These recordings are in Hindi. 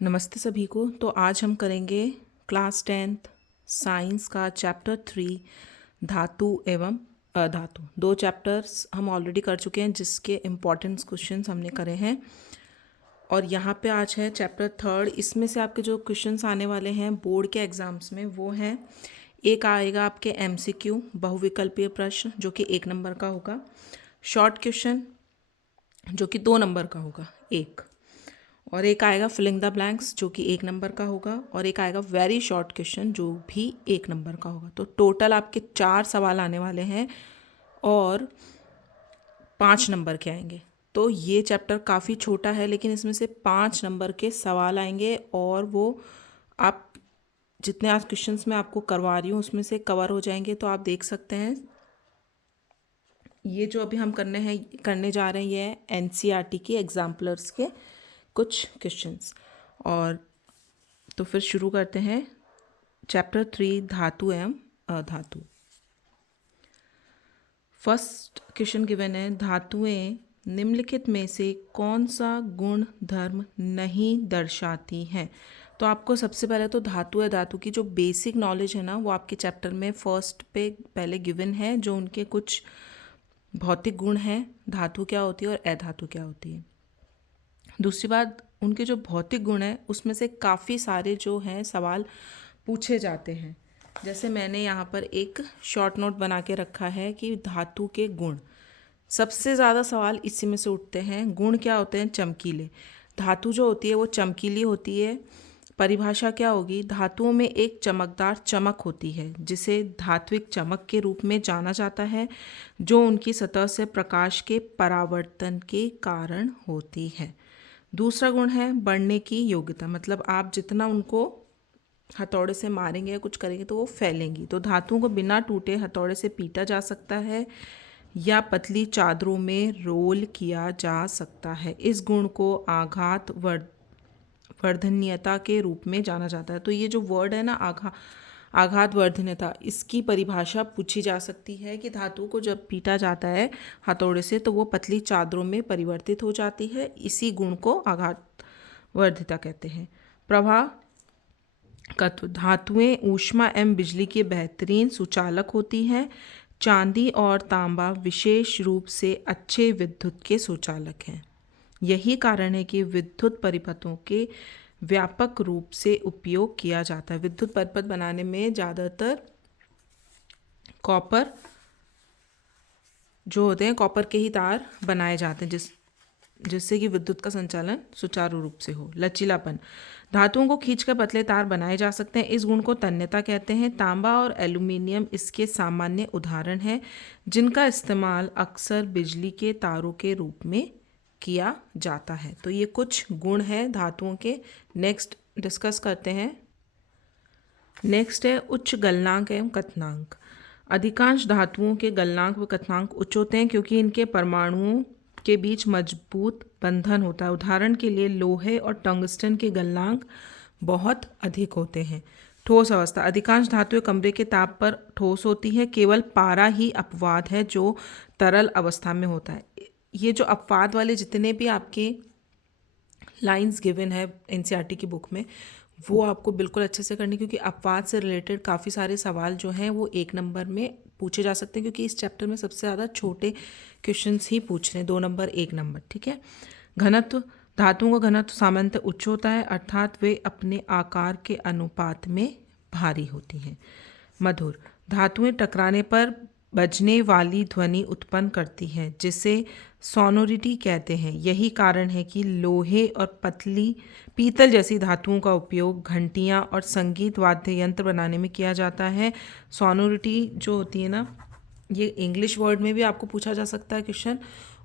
नमस्ते सभी को। तो आज हम करेंगे क्लास 10th साइंस का चैप्टर 3 धातु एवं अधातु। दो चैप्टर्स हम ऑलरेडी कर चुके हैं जिसके इम्पॉर्टेंट क्वेश्चंस हमने करे हैं और यहाँ पे आज है चैप्टर 3। इसमें से आपके जो क्वेश्चंस आने वाले हैं बोर्ड के एग्ज़ाम्स में वो हैं, एक आएगा आपके MCQ बहुविकल्पीय प्रश्न जो कि 1 नंबर का होगा, शॉर्ट क्वेश्चन जो कि 2 नंबर का होगा एक, और एक आएगा फिलिंग द ब्लैंक्स जो कि 1 नंबर का होगा, और एक आएगा वेरी शॉर्ट क्वेश्चन जो भी 1 नंबर का होगा। तो टोटल आपके 4 सवाल आने वाले हैं और 5 नंबर के आएंगे। तो ये चैप्टर काफ़ी छोटा है लेकिन इसमें से 5 नंबर के सवाल आएंगे और वो आप जितने आज क्वेश्चंस मैं आपको करवा रही हूँ उसमें से कवर हो जाएंगे। तो आप देख सकते हैं ये जो अभी हम करने जा रहे हैं ये है NCERT की एग्जाम्पलर्स के कुछ क्वेश्चंस। और तो फिर शुरू करते हैं चैप्टर 3 धातु एवं अधातु। फर्स्ट क्वेश्चन गिवन है, धातुएं निम्नलिखित में से कौन सा गुण धर्म नहीं दर्शाती हैं। तो आपको सबसे पहले तो धातु अधातु की जो बेसिक नॉलेज है ना वो आपके चैप्टर में फर्स्ट पे पहले गिवन है, जो उनके कुछ भौतिक गुण हैं, धातु क्या होती है और अधातु क्या होती है। दूसरी बात, उनके जो भौतिक गुण हैं उसमें से काफ़ी सारे जो हैं सवाल पूछे जाते हैं। जैसे मैंने यहाँ पर एक शॉर्ट नोट बना के रखा है कि धातु के गुण, सबसे ज़्यादा सवाल इसी में से उठते हैं। गुण क्या होते हैं? चमकीले। धातु जो होती है वो चमकीली होती है। परिभाषा क्या होगी? धातुओं में एक चमकदार चमक होती है जिसे धात्विक चमक के रूप में जाना जाता है, जो उनकी सतह से प्रकाश के परावर्तन के कारण होती है। दूसरा गुण है बढ़ने की योग्यता, मतलब आप जितना उनको हथौड़े से मारेंगे या कुछ करेंगे तो वो फैलेंगी। तो धातुओं को बिना टूटे हथौड़े से पीटा जा सकता है या पतली चादरों में रोल किया जा सकता है। इस गुण को आघात वर्धनीयता के रूप में जाना जाता है। तो ये जो वर्ड है ना आघात वर्धनीयता, इसकी परिभाषा पूछी जा सकती है कि धातु को जब पीटा जाता है हथौड़े से तो वो पतली चादरों में परिवर्तित हो जाती है। इसी गुण को आघात वर्धिता कहते हैं। प्रवाह तत्व, धातुएं ऊष्मा एवं बिजली के बेहतरीन सुचालक होती हैं। चांदी और तांबा विशेष रूप से अच्छे विद्युत के सुचालक हैं। यही कारण है कि विद्युत परिपथों के व्यापक रूप से उपयोग किया जाता है। विद्युत परिपथ बनाने में ज़्यादातर कॉपर जो होते हैं, कॉपर के ही तार बनाए जाते हैं जिससे कि विद्युत का संचालन सुचारू रूप से हो। लचीलापन, धातुओं को खींचकर पतले तार बनाए जा सकते हैं। इस गुण को तन्यता कहते हैं। तांबा और एल्यूमिनियम इसके सामान्य उदाहरण हैं जिनका इस्तेमाल अक्सर बिजली के तारों के रूप में किया जाता है। तो ये कुछ गुण हैं धातुओं के। नेक्स्ट डिस्कस करते हैं। नेक्स्ट है उच्च गलनांक एवं कथनांक। अधिकांश धातुओं के गलनांक व कथनांक उच्च होते हैं क्योंकि इनके परमाणुओं के बीच मजबूत बंधन होता है। उदाहरण के लिए लोहे और टंगस्टन के गलनांक बहुत अधिक होते हैं। ठोस अवस्था, अधिकांश धातुएं कमरे के ताप पर ठोस होती है। केवल पारा ही अपवाद है जो तरल अवस्था में होता है। ये जो अपवाद वाले जितने भी आपके लाइंस गिवन है NCERT की बुक में वो आपको बिल्कुल अच्छे से करनी, क्योंकि अपवाद से रिलेटेड काफ़ी सारे सवाल जो हैं वो 1 नंबर में पूछे जा सकते हैं, क्योंकि इस चैप्टर में सबसे ज़्यादा छोटे क्वेश्चंस ही पूछ रहे हैं, 2 नंबर 1 नंबर। ठीक है। घनत्व, धातुओं का घनत्व सामान्यतः उच्च होता है अर्थात वे अपने आकार के अनुपात में भारी होती हैं। मधुर, धातुएं टकराने पर बजने वाली ध्वनि उत्पन्न करती है जिसे सोनोरिटी कहते हैं। यही कारण है कि लोहे और पीतल जैसी धातुओं का उपयोग घंटियां और संगीत वाद्य यंत्र बनाने में किया जाता है। सोनोरिटी जो होती है ना, ये इंग्लिश वर्ड में भी आपको पूछा जा सकता है क्वेश्चन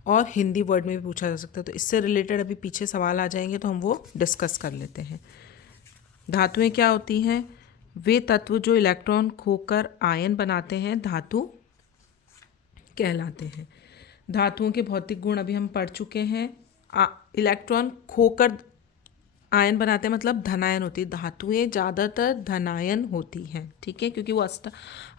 और हिंदी वर्ड में भी पूछा जा सकता है। तो इससे रिलेटेड अभी पीछे सवाल आ जाएंगे तो हम वो डिस्कस कर लेते हैं। धातुएं क्या होती हैं? वे तत्व जो इलेक्ट्रॉन खोकर आयन बनाते हैं धातु कहलाते हैं। धातुओं के भौतिक गुण अभी हम पढ़ चुके हैं। इलेक्ट्रॉन खोकर आयन बनाते हैं मतलब धनायन होती है। धातुएं ज़्यादातर धनायन होती हैं, ठीक है, क्योंकि वो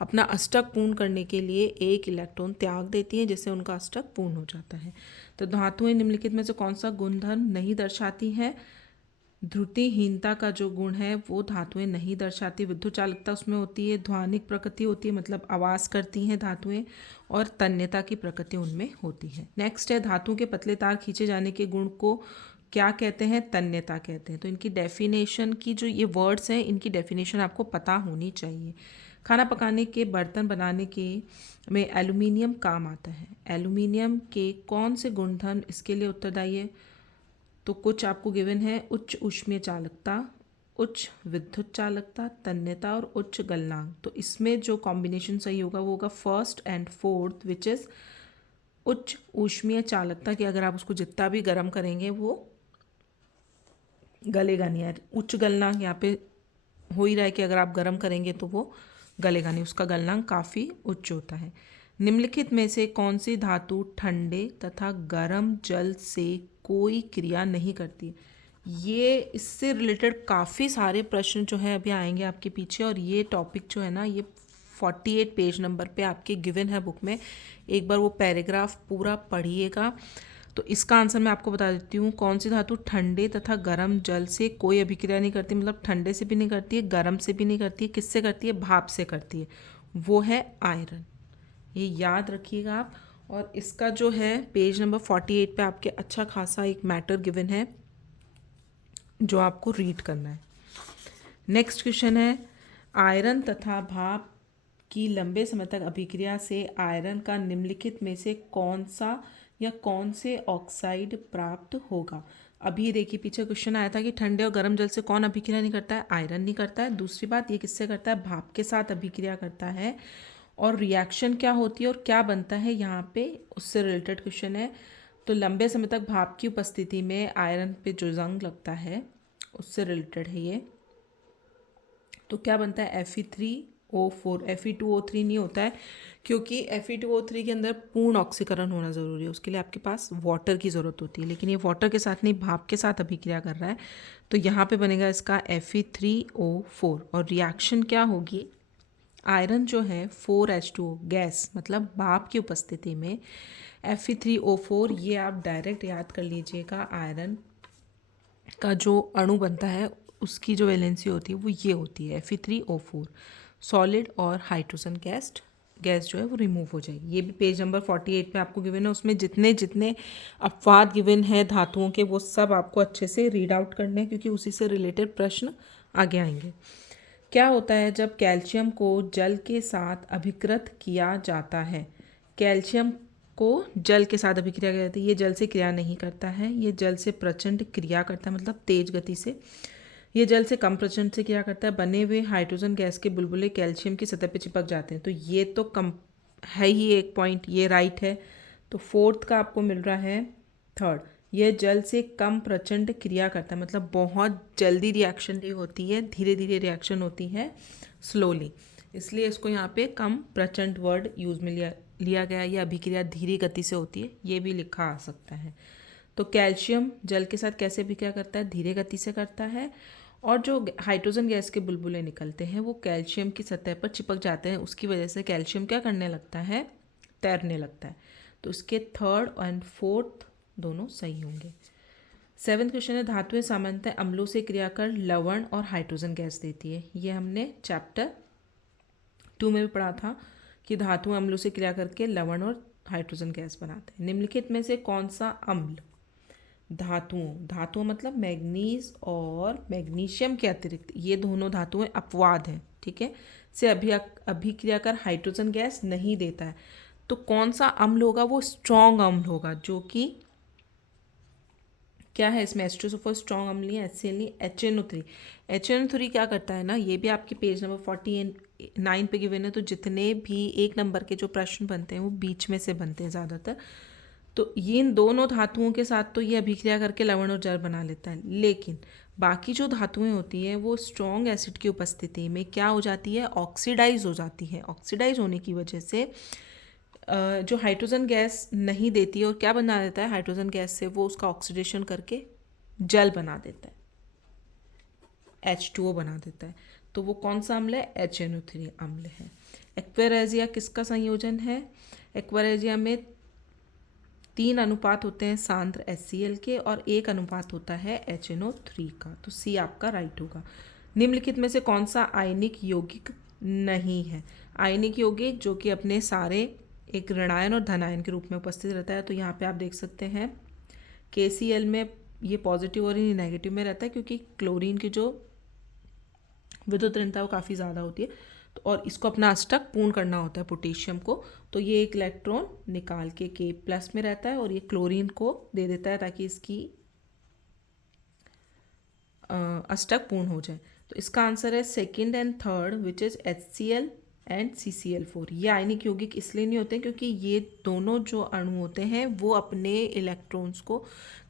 अपना अष्टक पूर्ण करने के लिए एक इलेक्ट्रॉन त्याग देती हैं जिससे उनका अष्टक पूर्ण हो जाता है। तो धातुएं निम्नलिखित में से कौन सा गुणधर्म नहीं दर्शाती हैं? ध्रुतिहीनता का जो गुण है वो धातुएं नहीं दर्शाती। विद्युत चालकता उसमें होती है, ध्वनिक प्रकृति होती है मतलब आवाज़ करती हैं धातुएं, और तन्यता की प्रकृति उनमें होती है। नेक्स्ट है धातु के पतले तार खींचे जाने के गुण को क्या कहते हैं? तन्यता कहते हैं। तो इनकी डेफिनेशन की जो ये वर्ड्स हैं इनकी डेफिनेशन आपको पता होनी चाहिए। खाना पकाने के बर्तन बनाने के में एल्यूमिनियम काम आता है। एल्यूमिनियम के कौन से गुणधर्म इसके लिए उत्तरदायी है? तो कुछ आपको गिवन है, उच्च ऊष्मीय चालकता, उच्च विद्युत चालकता, तन्यता और उच्च गलनांक। तो इसमें जो कॉम्बिनेशन सही होगा वो होगा first and fourth, which is उच्च ऊष्मीय चालकता, कि अगर आप उसको जितना भी गर्म करेंगे वो गलेगा नहीं। यार उच्च गलनांक यहाँ पे हो ही रहा है कि अगर आप गर्म करेंगे तो वो गलेगा नहीं, उसका गलनांक काफ़ी उच्च होता है। निम्नलिखित में से कौन सी धातु ठंडे तथा गर्म जल से कोई क्रिया नहीं करती? ये इससे रिलेटेड काफ़ी सारे प्रश्न जो है अभी आएंगे आपके पीछे, और ये टॉपिक जो है ना ये 48 पेज नंबर पे आपके गिवन है बुक में। एक बार वो पैराग्राफ पूरा पढ़िएगा। तो इसका आंसर मैं आपको बता देती हूँ। कौन सी धातु ठंडे तथा गर्म जल से कोई अभिक्रिया नहीं करती, मतलब ठंडे से भी नहीं करती है, गर्म से भी नहीं करती है, किससे करती है? भाप से करती है, वो है आयरन। ये याद रखिएगा आप। और इसका जो है पेज नंबर 48 पे आपके अच्छा खासा एक मैटर गिवन है जो आपको रीड करना है। नेक्स्ट क्वेश्चन है, आयरन तथा भाप की लंबे समय तक अभिक्रिया से आयरन का निम्नलिखित में से कौन सा या कौन से ऑक्साइड प्राप्त होगा? अभी देखिए पीछे क्वेश्चन आया था कि ठंडे और गर्म जल से कौन अभिक्रिया नहीं करता है? आयरन नहीं करता है। दूसरी बात, ये किससे करता है? भाप के साथ अभिक्रिया करता है। और रिएक्शन क्या होती है और क्या बनता है यहाँ पे, उससे रिलेटेड क्वेश्चन है। तो लंबे समय तक भाप की उपस्थिति में आयरन पे जो जंग लगता है उससे रिलेटेड है ये। तो क्या बनता है? Fe3O4। Fe2O3 नहीं होता है, क्योंकि Fe2O3 के अंदर पूर्ण ऑक्सीकरण होना ज़रूरी है, उसके लिए आपके पास वाटर की ज़रूरत होती है। लेकिन ये वाटर के साथ नहीं, भाप के साथ अभिक्रिया कर रहा है, तो यहाँ पे बनेगा इसका Fe3O4। और रिएक्शन क्या होगी? आयरन जो है 4H2O गैस, मतलब भाप की उपस्थिति में Fe3O4, ये आप डायरेक्ट याद कर लीजिएगा। आयरन का जो अणु बनता है उसकी जो वैलेंसी होती है वो ये होती है Fe3O4। सॉलिड और हाइड्रोजन गैस जो है वो रिमूव हो जाएगी। ये भी पेज नंबर 48 पे आपको गिवन है। उसमें जितने जितने अपवाद गिवन है धातुओं के वो सब आपको अच्छे से रीड आउट करने हैं, क्योंकि उसी से रिलेटेड प्रश्न आगे आएंगे। क्या होता है जब कैल्शियम को जल के साथ अभिकृत किया जाता है? कैल्शियम को जल के साथ अभिक्रिया की जाती है। ये जल से क्रिया नहीं करता है, ये जल से प्रचंड क्रिया करता है, मतलब तेज गति से। ये जल से कम प्रचंड से क्रिया करता है। बने हुए हाइड्रोजन गैस के बुलबुले कैल्शियम की सतह पर चिपक जाते हैं। तो ये तो कम है ही एक पॉइंट, ये राइट है। तो फोर्थ का आपको मिल रहा है थर्ड। यह जल से कम प्रचंड क्रिया करता है, मतलब बहुत जल्दी रिएक्शन नहीं होती है, धीरे धीरे रिएक्शन होती है, स्लोली। इसलिए इसको यहाँ पे कम प्रचंड वर्ड यूज में लिया गया। यह अभिक्रिया धीरे गति से होती है, ये भी लिखा आ सकता है। तो कैल्शियम जल के साथ कैसे अभिक्रिया करता है? धीरे गति से करता है। और जो हाइड्रोजन गैस के बुलबुले निकलते हैं वो कैल्शियम की सतह पर चिपक जाते हैं, उसकी वजह से कैल्शियम क्या करने लगता है? तैरने लगता है। तो इसके थर्ड एंड फोर्थ दोनों सही होंगे। 7वां क्वेश्चन है, धातुएं सामान्यतः अम्लों से क्रिया कर लवण और हाइड्रोजन गैस देती है। ये हमने चैप्टर 2 में भी पढ़ा था कि धातुएं अम्लों से क्रिया करके लवण और हाइड्रोजन गैस बनाते हैं। निम्नलिखित में से कौन सा अम्ल धातुओं मतलब मैग्नीज और मैग्नीशियम के अतिरिक्त, ये दोनों धातुएं अपवाद हैं, ठीक है, से अभिक्रिया कर हाइड्रोजन गैस नहीं देता है। तो कौन सा अम्ल होगा? वो स्ट्रॉन्ग अम्ल होगा, जो कि क्या है इसमें? H2SO4 स्ट्रॉन्ग अम्ल नहीं है, HCl नहीं, HNO3। HNO3 क्या करता है ना, ये भी आपके पेज नंबर 49 पे गिवन है। तो जितने भी 1 नंबर के जो प्रश्न बनते हैं वो बीच में से बनते हैं ज़्यादातर। तो ये इन दोनों धातुओं के साथ तो ये अभिक्रिया करके लवण और जल बना लेता है, लेकिन बाकी जो धातुएं होती हैं वो स्ट्रॉन्ग एसिड की उपस्थिति में क्या हो जाती है? ऑक्सीडाइज हो जाती है। ऑक्सीडाइज होने की वजह से जो हाइड्रोजन गैस नहीं देती है, और क्या बना देता है हाइड्रोजन गैस से? वो उसका ऑक्सीडेशन करके जल बना देता है, H2O बना देता है। तो वो कौन सा अम्ल है? HNO3 अम्ल है। एक्वेरेजिया किसका संयोजन है? एक्वेरेजिया में 3 अनुपात होते हैं सांद्र HCl के और 1 अनुपात होता है HNO3 का। तो सी आपका राइट होगा। निम्नलिखित में से कौन सा आयनिक यौगिक नहीं है? आयनिक यौगिक जो कि अपने सारे एक ऋणायन और धनायन के रूप में उपस्थित रहता है। तो यहाँ पे आप देख सकते हैं KCl में ये पॉजिटिव और ये नेगेटिव में रहता है, क्योंकि क्लोरीन की जो विद्युत ऋणता वो काफ़ी ज़्यादा होती है। तो और इसको अपना अष्टक पूर्ण करना होता है पोटेशियम को, तो ये एक इलेक्ट्रॉन निकाल के K+ में रहता है और ये क्लोरीन को दे देता है ताकि इसकी अष्टक पूर्ण हो जाए। तो इसका आंसर है second and third, which is HCl and CCl4। ये आयनिक यौगिक इसलिए नहीं होते क्योंकि ये दोनों जो अणु होते हैं वो अपने इलेक्ट्रॉन्स को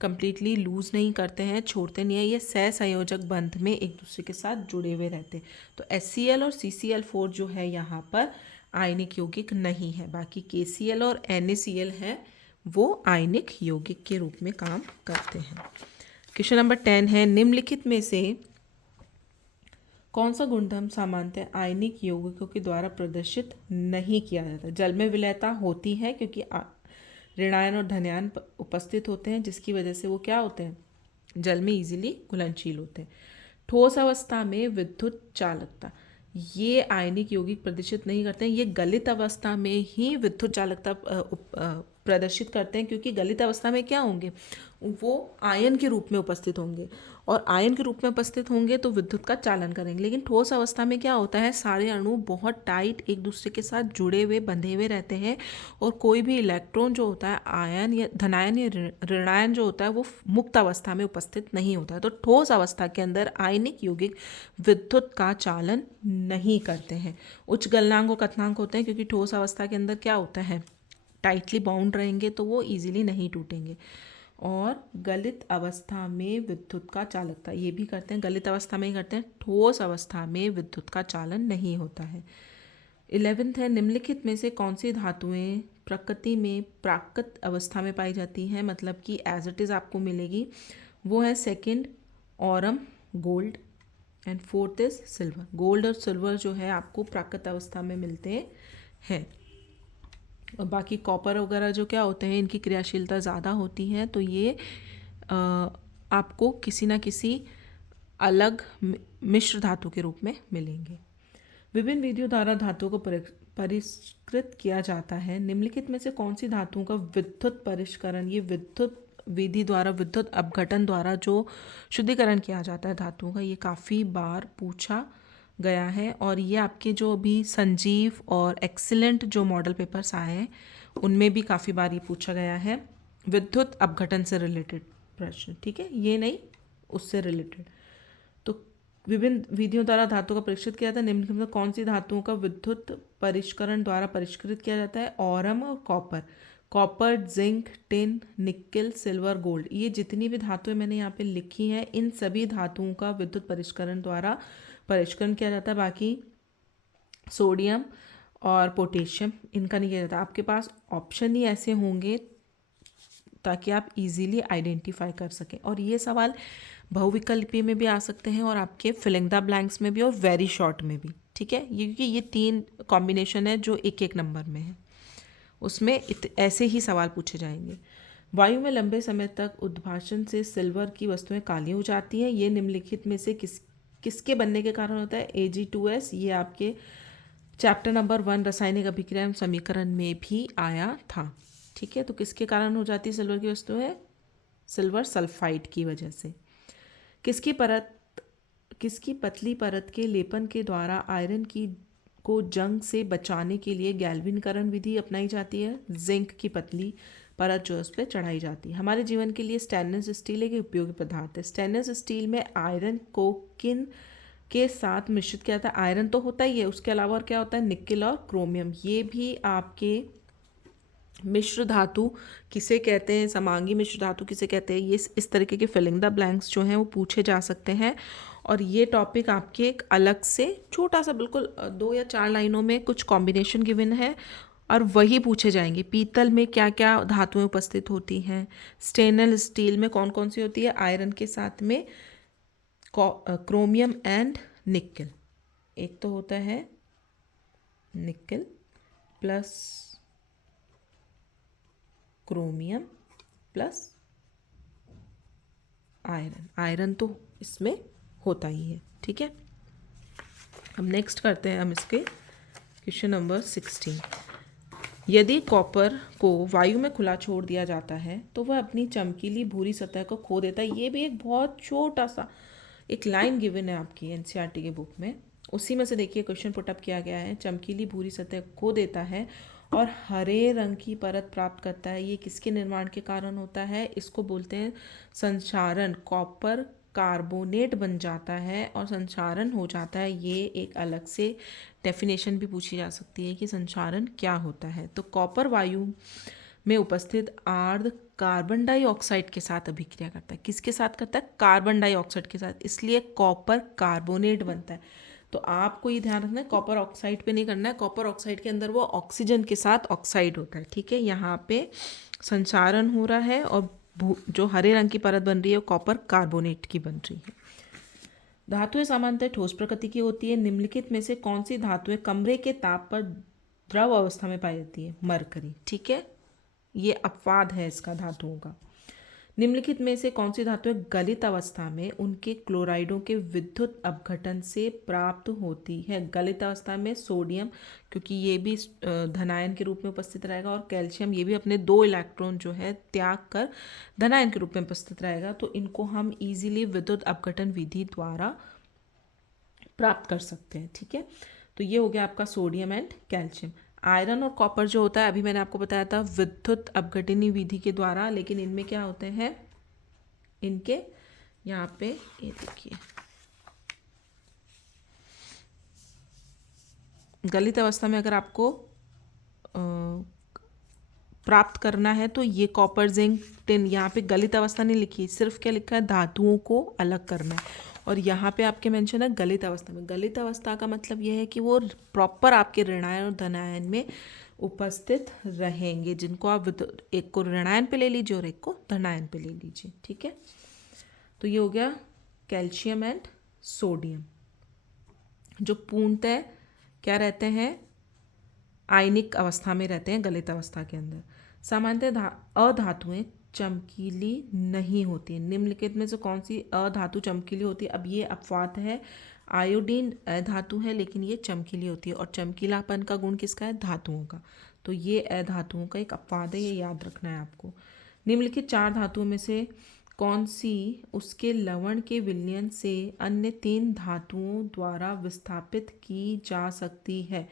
कंप्लीटली लूज़ नहीं करते हैं, छोड़ते नहीं है, ये सहसंयोजक बंध में एक दूसरे के साथ जुड़े हुए रहते हैं। तो HCl और CCl4 जो है यहाँ पर आयनिक यौगिक नहीं है। बाकी KCl और NaCl है, वो आयनिक यौगिक के रूप में काम करते हैं। क्वेश्चन नंबर 10 है, निम्नलिखित में से कौन सा गुणधर्म सामान्यतः आयनिक यौगिकों के द्वारा प्रदर्शित नहीं किया जाता? जल में विलयता होती है क्योंकि ऋणायन और धनायन उपस्थित होते हैं, जिसकी वजह से वो क्या होते हैं, जल में इजीली घुलनशील होते हैं। ठोस अवस्था में विद्युत चालकता, ये आयनिक यौगिक प्रदर्शित नहीं करते हैं, ये गलित अवस्था में ही विद्युत चालकता प्रदर्शित करते हैं, क्योंकि गलित अवस्था में क्या होंगे, वो आयन के रूप में उपस्थित होंगे और आयन के रूप में उपस्थित होंगे तो विद्युत का चालन करेंगे। लेकिन ठोस अवस्था में क्या होता है, सारे अणु बहुत टाइट एक दूसरे के साथ जुड़े हुए बंधे हुए रहते हैं और कोई भी इलेक्ट्रॉन जो होता है आयन या धनायन या ऋणायन जो होता है वो मुक्त अवस्था में उपस्थित नहीं होता है। तो ठोस अवस्था के अंदर आयनिक यौगिक विद्युत का चालन नहीं करते हैं। उच्च गलनांक और कथनांक होते हैं क्योंकि ठोस अवस्था के अंदर क्या होता है, टाइटली बाउंड रहेंगे तो वो इजीली नहीं टूटेंगे। और गलित अवस्था में विद्युत का चालकता, ये भी करते हैं, गलित अवस्था में ही करते हैं, ठोस अवस्था में विद्युत का चालन नहीं होता है। 11th है, निम्नलिखित में से कौन सी धातुएं प्रकृति में प्राकृत अवस्था में पाई जाती हैं, मतलब कि एज इट इज़ आपको मिलेगी। वो है second Aurum gold and fourth is silver. Gold और सिल्वर जो है आपको प्राकृत अवस्था में मिलते हैं। और बाकी कॉपर वगैरह जो क्या होते हैं, इनकी क्रियाशीलता ज़्यादा होती है, तो ये आपको किसी ना किसी अलग मिश्र धातु के रूप में मिलेंगे। विभिन्न विधियों द्वारा धातुओं को परिष्कृत किया जाता है। निम्नलिखित में से कौन सी धातुओं का विद्युत परिष्करण, ये विद्युत विधि द्वारा, विद्युत अपघटन द्वारा जो शुद्धिकरण किया जाता है धातुओं का, ये काफ़ी बार पूछा गया है और ये आपके जो अभी संजीव और एक्सीलेंट जो मॉडल पेपर्स आए हैं उनमें भी काफ़ी बार ये पूछा गया है, विद्युत अपघटन से रिलेटेड प्रश्न, ठीक है, ये नहीं उससे रिलेटेड। तो विभिन्न विधियों द्वारा धातुओं का परिष्कृत किया जाता है। निम्नलिखित में कौन सी धातुओं का विद्युत परिष्करण द्वारा परिष्कृत किया जाता है? ऑरम और copper. Copper, zinc, tin, nickel, silver, gold, ये जितनी भी धातुएं मैंने यहाँ पे लिखी हैं इन सभी धातुओं का विद्युत परिष्करण द्वारा परिष्करण किया जाता है। बाकी सोडियम और पोटेशियम इनका नहीं किया जाता। आपके पास ऑप्शन ही ऐसे होंगे ताकि आप इजीली आइडेंटिफाई कर सकें। और ये सवाल बहुविकल्पी में भी आ सकते हैं और आपके फिलिंग द ब्लैंक्स में भी और वेरी शॉर्ट में भी, ठीक है, क्योंकि ये 3 कॉम्बिनेशन है जो एक एक नंबर में है, उसमें ऐसे ही सवाल पूछे जाएंगे। वायु में लंबे समय तक उद्भाषण से सिल्वर की वस्तुएं काली हो जाती हैं, ये निम्नलिखित में से किसके बनने के कारण होता है? Ag2S, ये आपके चैप्टर नंबर 1 रासायनिक अभिक्रिया एवं समीकरण में भी आया था, ठीक है। तो किसके कारण हो जाती है सिल्वर की वस्तुएं? सिल्वर सल्फाइड की वजह से। किसकी पतली परत के लेपन के द्वारा आयरन की को जंग से बचाने के लिए गैल्वेनीकरण विधि अपनाई जाती है? जिंक की पतली परत जो उस पर चढ़ाई जाती है। हमारे जीवन के लिए स्टेनलेस स्टील एक उपयोगी पदार्थ है। स्टेनलेस स्टील में आयरन को किन के साथ मिश्रित किया जाता है? आयरन तो होता ही है, उसके अलावा और क्या होता है? निकेल और क्रोमियम। ये भी आपके मिश्र धातु किसे कहते हैं, समांगी मिश्र धातु किसे कहते हैं, ये इस तरीके के फिलिंग द ब्लैंक्स जो हैं वो पूछे जा सकते हैं। और ये टॉपिक आपके एक अलग से छोटा सा बिल्कुल 2 या 4 लाइनों में कुछ कॉम्बिनेशन गिवन है और वही पूछे जाएंगे। पीतल में क्या क्या धातुएं उपस्थित होती हैं, स्टेनलेस स्टील में कौन कौन सी होती है, आयरन के साथ में क्रोमियम एंड निकेल। एक तो होता है nickel plus chromium plus iron, iron तो इसमें होता ही है, ठीक है। अब नेक्स्ट करते हैं हम इसके क्वेश्चन नंबर 16। यदि कॉपर को वायु में खुला छोड़ दिया जाता है तो वह अपनी चमकीली भूरी सतह को खो देता है। ये भी एक बहुत छोटा सा एक लाइन गिवन है आपकी एनसीईआरटी के बुक में, उसी में से देखिए क्वेश्चन पुटअप किया गया है। चमकीली भूरी सतह खो देता है और हरे रंग की परत प्राप्त करता है। ये किसके निर्माण के कारण होता है? इसको बोलते हैं संक्षारण। कॉपर कार्बोनेट बन जाता है और संक्षारण हो जाता है। ये एक अलग से डेफिनेशन भी पूछी जा सकती है कि संक्षारण क्या होता है। तो कॉपर वायु में उपस्थित आर्द्र कार्बन डाइऑक्साइड के साथ अभिक्रिया करता है। किसके साथ करता है? कार्बन डाइऑक्साइड के साथ, इसलिए कॉपर कार्बोनेट बनता है। तो आपको ये ध्यान रखना है, कॉपर ऑक्साइड पे नहीं करना है। कॉपर ऑक्साइड के अंदर वो ऑक्सीजन के साथ ऑक्साइड होता है, ठीक है। यहाँ पे संचारण हो रहा है और जो हरे रंग की परत बन रही है वो कॉपर कार्बोनेट की बन रही है। धातुएं सामान्यतः ठोस प्रकृति की होती है। निम्नलिखित में से कौन सी धातुएं कमरे के ताप पर द्रव अवस्था में पाई जाती है? मरकरी, ठीक है। ये अपवाद है इसका धातुओं का। निम्नलिखित में से कौन सी धातुएं गलित अवस्था में उनके क्लोराइडों के विद्युत अपघटन से प्राप्त होती है? गलित अवस्था में सोडियम, क्योंकि ये भी धनायन के रूप में उपस्थित रहेगा, और कैल्शियम, ये भी अपने 2 इलेक्ट्रॉन जो है त्याग कर धनायन के रूप में उपस्थित रहेगा। तो इनको हम इजीली विद्युत अपघटन विधि द्वारा प्राप्त कर सकते हैं, ठीक है। तो ये हो गया आपका सोडियम एंड कैल्शियम। आयरन और कॉपर जो होता है, अभी मैंने आपको बताया था विद्युत अपघटनी विधि के द्वारा, लेकिन इनमें क्या होते हैं, इनके यहाँ पे ये देखिए गलित अवस्था में अगर आपको प्राप्त करना है तो ये कॉपर जिंक टिन, यहाँ पे गलित अवस्था नहीं लिखी, सिर्फ क्या लिखा है, धातुओं को अलग करना है। और यहाँ पे आपके मेंशन है गलित अवस्था में। गलित अवस्था का मतलब यह है कि वो प्रॉपर आपके ऋणायन और धनायन में उपस्थित रहेंगे, जिनको आप एक को ऋणायन पे ले लीजिए और एक को धनायन पे ले लीजिए, ठीक है। तो ये हो गया कैल्शियम एंड सोडियम, जो पूर्णतः क्या रहते हैं, आयनिक अवस्था में रहते हैं गलित अवस्था के अंदर। सामान्यतः अधातुएं चमकीली नहीं होती। निम्नलिखित में से कौन सी अधातु चमकीली होती है? अब ये अपवाद है। आयोडीन अधातु है लेकिन ये चमकीली होती है, और चमकीलापन का गुण किसका है? धातुओं का। तो ये अधातुओं का एक अपवाद है, ये याद रखना है आपको। निम्नलिखित 4 धातुओं में से कौन सी उसके लवण के विलयन से अन्य 3 धातुओं द्वारा विस्थापित की जा सकती है?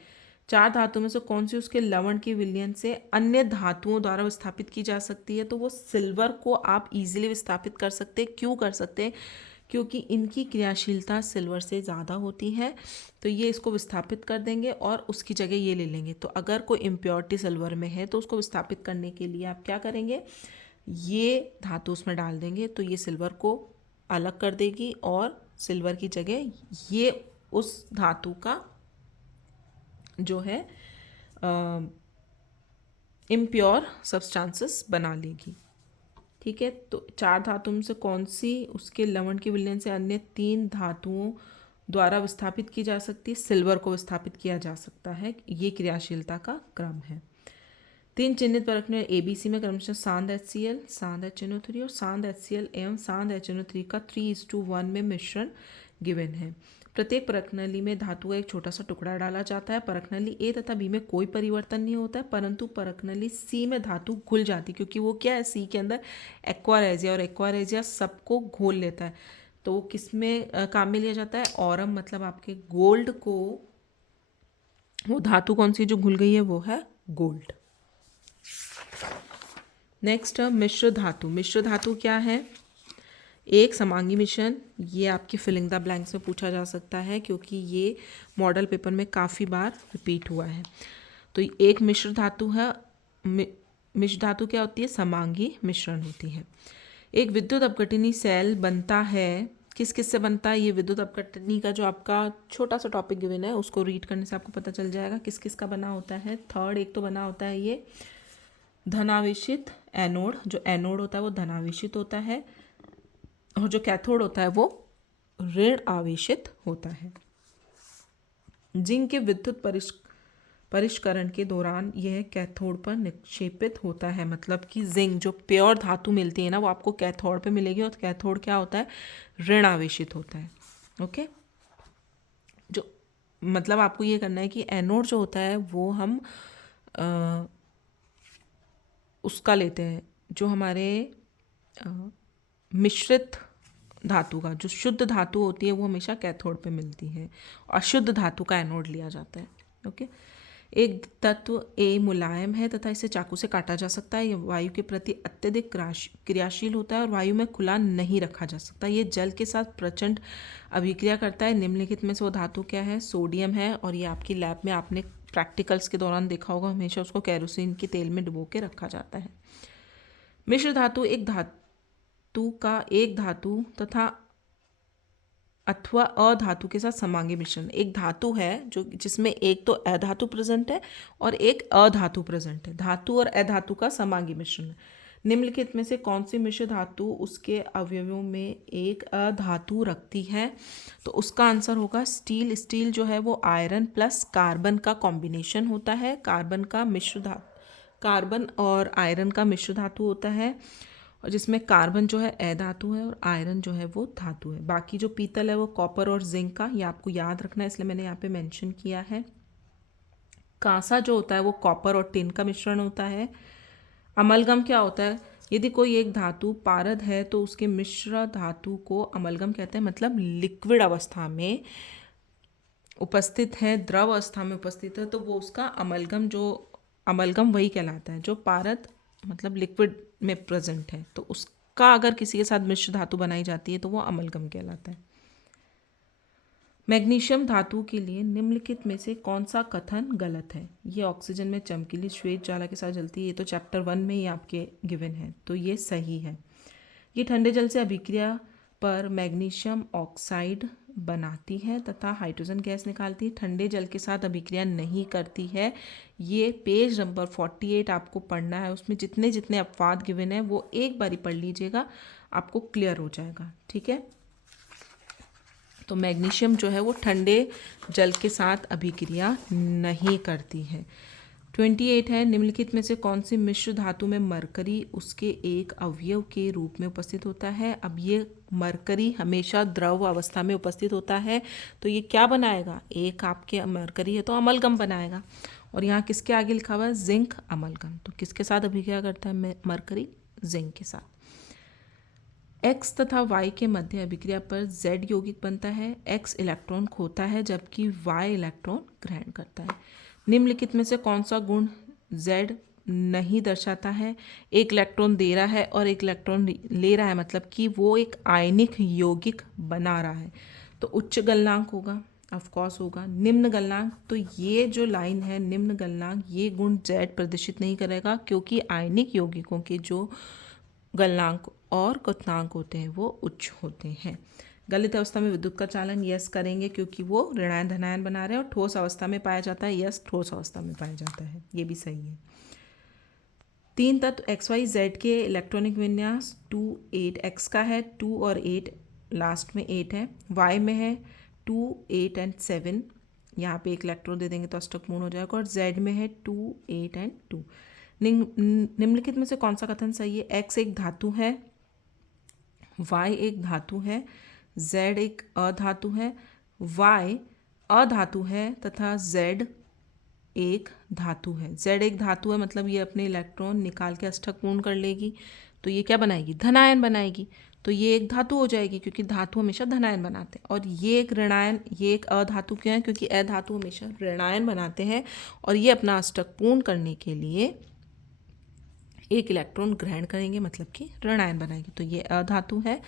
4 धातुओं में से कौन सी उसके लवण के विलयन से अन्य धातुओं द्वारा विस्थापित की जा सकती है? तो वो सिल्वर को आप इजीली विस्थापित कर सकते हैं। क्यों कर सकते हैं? क्योंकि इनकी क्रियाशीलता सिल्वर से ज़्यादा होती है। तो ये इसको विस्थापित कर देंगे और उसकी जगह ये ले लेंगे। तो अगर कोई इम्प्योरिटी सिल्वर में है तो उसको विस्थापित करने के लिए आप क्या करेंगे, ये धातु उसमें डाल देंगे, तो ये सिल्वर को अलग कर देगी और सिल्वर की जगह ये उस धातु का जो है इम्प्योर सब्सटेंसेस बना लेगी, ठीक है। तो 4 धातुओं में से कौन सी उसके लवण के विलयन से अन्य 3 धातुओं द्वारा विस्थापित की जा सकती है? सिल्वर को विस्थापित किया जा सकता है। ये क्रियाशीलता का क्रम है। 3 चिन्हित परमाणु ABC में क्रमशः सांद HCl, सांद HNO3 और सांद HCl एवं सांद HNO3 का 3:1 में मिश्रण गिवन है। प्रत्येक परखनली में धातु का एक छोटा सा टुकड़ा डाला जाता है। परखनली A तथा B में कोई परिवर्तन नहीं होता है, परंतु परखनली C में धातु घुल जाती है, क्योंकि वो क्या है, C के अंदर एक्वारेजिया, और एक्वारेजिया सबको घोल लेता है। तो वो किस में काम में लिया जाता है? ऑरम, मतलब आपके गोल्ड को, वो धातु कौन सी जो घुल गई है वो है गोल्ड। नेक्स्ट मिश्र धातु। मिश्र धातु क्या है? एक समांगी मिश्रण। ये आपकी फिलिंग द ब्लैंक्स में पूछा जा सकता है, क्योंकि ये मॉडल पेपर में काफ़ी बार रिपीट हुआ है। तो एक मिश्र धातु है। मिश्र धातु क्या होती है? समांगी मिश्रण होती है। एक विद्युत अपघटनी सेल बनता है, किस किस से बनता है? ये विद्युत अपघटनी का जो आपका छोटा सा टॉपिक गिवन है उसको रीड करने से आपको पता चल जाएगा किस किस का बना होता है। थर्ड एक तो बना होता है ये धनावेशित एनोड, जो एनोड होता है वो धनावेशित होता है, और जो कैथोड होता है वो ऋण आवेशित होता है। जिंक के विद्युत परिष्करण के दौरान यह कैथोड पर निक्षेपित होता है। मतलब कि जिंक जो प्योर धातु मिलती है ना वो आपको कैथोड पे मिलेगी, और कैथोड क्या होता है, ऋण आवेशित होता है। ओके, जो मतलब आपको ये करना है कि एनोड जो होता है वो हम उसका लेते हैं जो हमारे मिश्रित धातु का, जो शुद्ध धातु होती है वो हमेशा कैथोड पे मिलती है, और शुद्ध धातु का एनोड लिया जाता है। ओके, एक तत्व ए मुलायम है तथा इसे चाकू से काटा जा सकता है। यह वायु के प्रति अत्यधिक क्रियाशील होता है और वायु में खुला नहीं रखा जा सकता। ये जल के साथ प्रचंड अभिक्रिया करता है। निम्नलिखित में से वो धातु क्या है, सोडियम है, और ये आपकी लैब में आपने प्रैक्टिकल्स के दौरान देखा होगा, हमेशा उसको केरोसिन के तेल में डुबो के रखा जाता है। मिश्र धातु एक धातु का एक धातु तथा अथवा अधातु के साथ समांगी मिश्रण। एक धातु है जो जिसमें एक तो अधातु प्रेजेंट है और एक अधातु प्रेजेंट है। धातु और अधातु का समांगी मिश्रण। निम्नलिखित में से कौन सी मिश्र धातु उसके अवयवों में एक अधातु रखती है? तो उसका आंसर होगा स्टील। स्टील जो है वो आयरन प्लस कार्बन का कॉम्बिनेशन होता है। कार्बन और आयरन का मिश्र धातु होता है, और जिसमें कार्बन जो है अधातु है और आयरन जो है वो धातु है। बाकी जो पीतल है वो कॉपर और जिंक का, ये आपको याद रखना है, इसलिए मैंने यहाँ पे मेंशन किया है। कांसा जो होता है वो कॉपर और टिन का मिश्रण होता है। अमलगम क्या होता है? यदि कोई एक धातु पारद है तो उसके मिश्र धातु को अमलगम कहते हैं। मतलब लिक्विड अवस्था में उपस्थित है, द्रव अवस्था में उपस्थित है, तो वो उसका अमलगम वही कहलाता है जो पारद मतलब लिक्विड में प्रेजेंट है। तो उसका अगर किसी के साथ मिश्र धातु बनाई जाती है तो वो अमलगम कहलाता है। मैग्नीशियम धातु के लिए निम्नलिखित में से कौन सा कथन गलत है? ये ऑक्सीजन में चमकीली श्वेत ज्वाला के साथ जलती है। ये तो चैप्टर 1 में ही आपके गिवन है, तो ये सही है। ये ठंडे जल से अभिक्रिया पर मैग्नीशियम ऑक्साइड बनाती है तथा हाइड्रोजन गैस निकालती है। ठंडे जल के साथ अभिक्रिया नहीं करती है। ये पेज नंबर 48 आपको पढ़ना है, उसमें जितने जितने अपवाद गिवन है वो एक बारी पढ़ लीजिएगा, आपको क्लियर हो जाएगा। ठीक है, तो मैग्नीशियम जो है वो ठंडे जल के साथ अभिक्रिया नहीं करती है। 28 है, निम्नलिखित में से कौन सी मिश्र धातु में मरकरी उसके एक अवयव के रूप में उपस्थित होता है? अब ये मरकरी हमेशा द्रव अवस्था में उपस्थित होता है, तो ये क्या बनाएगा? एक आपके मरकरी है तो अमलगम बनाएगा, और यहाँ किसके आगे लिखा हुआ है? Zinc amalgam. तो किसके साथ अभिक्रिया करता है मरकरी? जिंक के साथ। एक्स तथा वाई के मध्य अभिक्रिया पर जेड यौगिक बनता है। एक्स इलेक्ट्रॉन खोता है जबकि वाई इलेक्ट्रॉन ग्रहण करता है। निम्नलिखित में से कौन सा गुण जेड नहीं दर्शाता है? एक इलेक्ट्रॉन दे रहा है और एक इलेक्ट्रॉन ले रहा है, मतलब कि वो एक आयनिक यौगिक बना रहा है, तो उच्च गलनांक होगा, ऑफ कोर्स होगा। निम्न गलनांक, तो ये जो लाइन है निम्न गलनांक, ये गुण जेड प्रदर्शित नहीं करेगा क्योंकि आयनिक यौगिकों के जो गलनांक और क्वथनांक होते हैं वो उच्च होते हैं। गलित अवस्था में विद्युत का चालन यस करेंगे क्योंकि वो ऋणायन धनायन बना रहे हैं, और ठोस अवस्था में पाया जाता है यस, ठोस अवस्था में पाया जाता है, ये भी सही है। 3 तत्व एक्स वाई जेड के इलेक्ट्रॉनिक विन्यास 2 8 एक्स का है, 2 और 8 लास्ट में 8 है। वाई में है 2 8 एंड 7, यहाँ पे एक इलेक्ट्रॉन दे देंगे तो अष्टक पूर्ण हो जाएगा। और जेड में है 2 8 एंड 2। निम्नलिखित में से कौन सा कथन सही है? एक्स एक धातु है, वाई एक धातु है, जेड एक अधातु है, वाई अधातु है तथा जेड एक धातु है। जेड एक धातु है मतलब ये अपने इलेक्ट्रॉन निकाल के अष्टक पूर्ण कर लेगी, तो ये क्या बनाएगी? धनायन बनाएगी, तो ये एक धातु हो जाएगी क्योंकि धातु हमेशा धनायन बनाते हैं। और ये एक ऋणायन, ये एक अधातु क्यों है? क्योंकि अधातु हमेशा ऋणायन बनाते हैं, और ये अपना अष्टक पूर्ण करने के लिए एक इलेक्ट्रॉन ग्रहण करेंगे, मतलब कि ऋणायन बनाएगी, तो ये अधातु है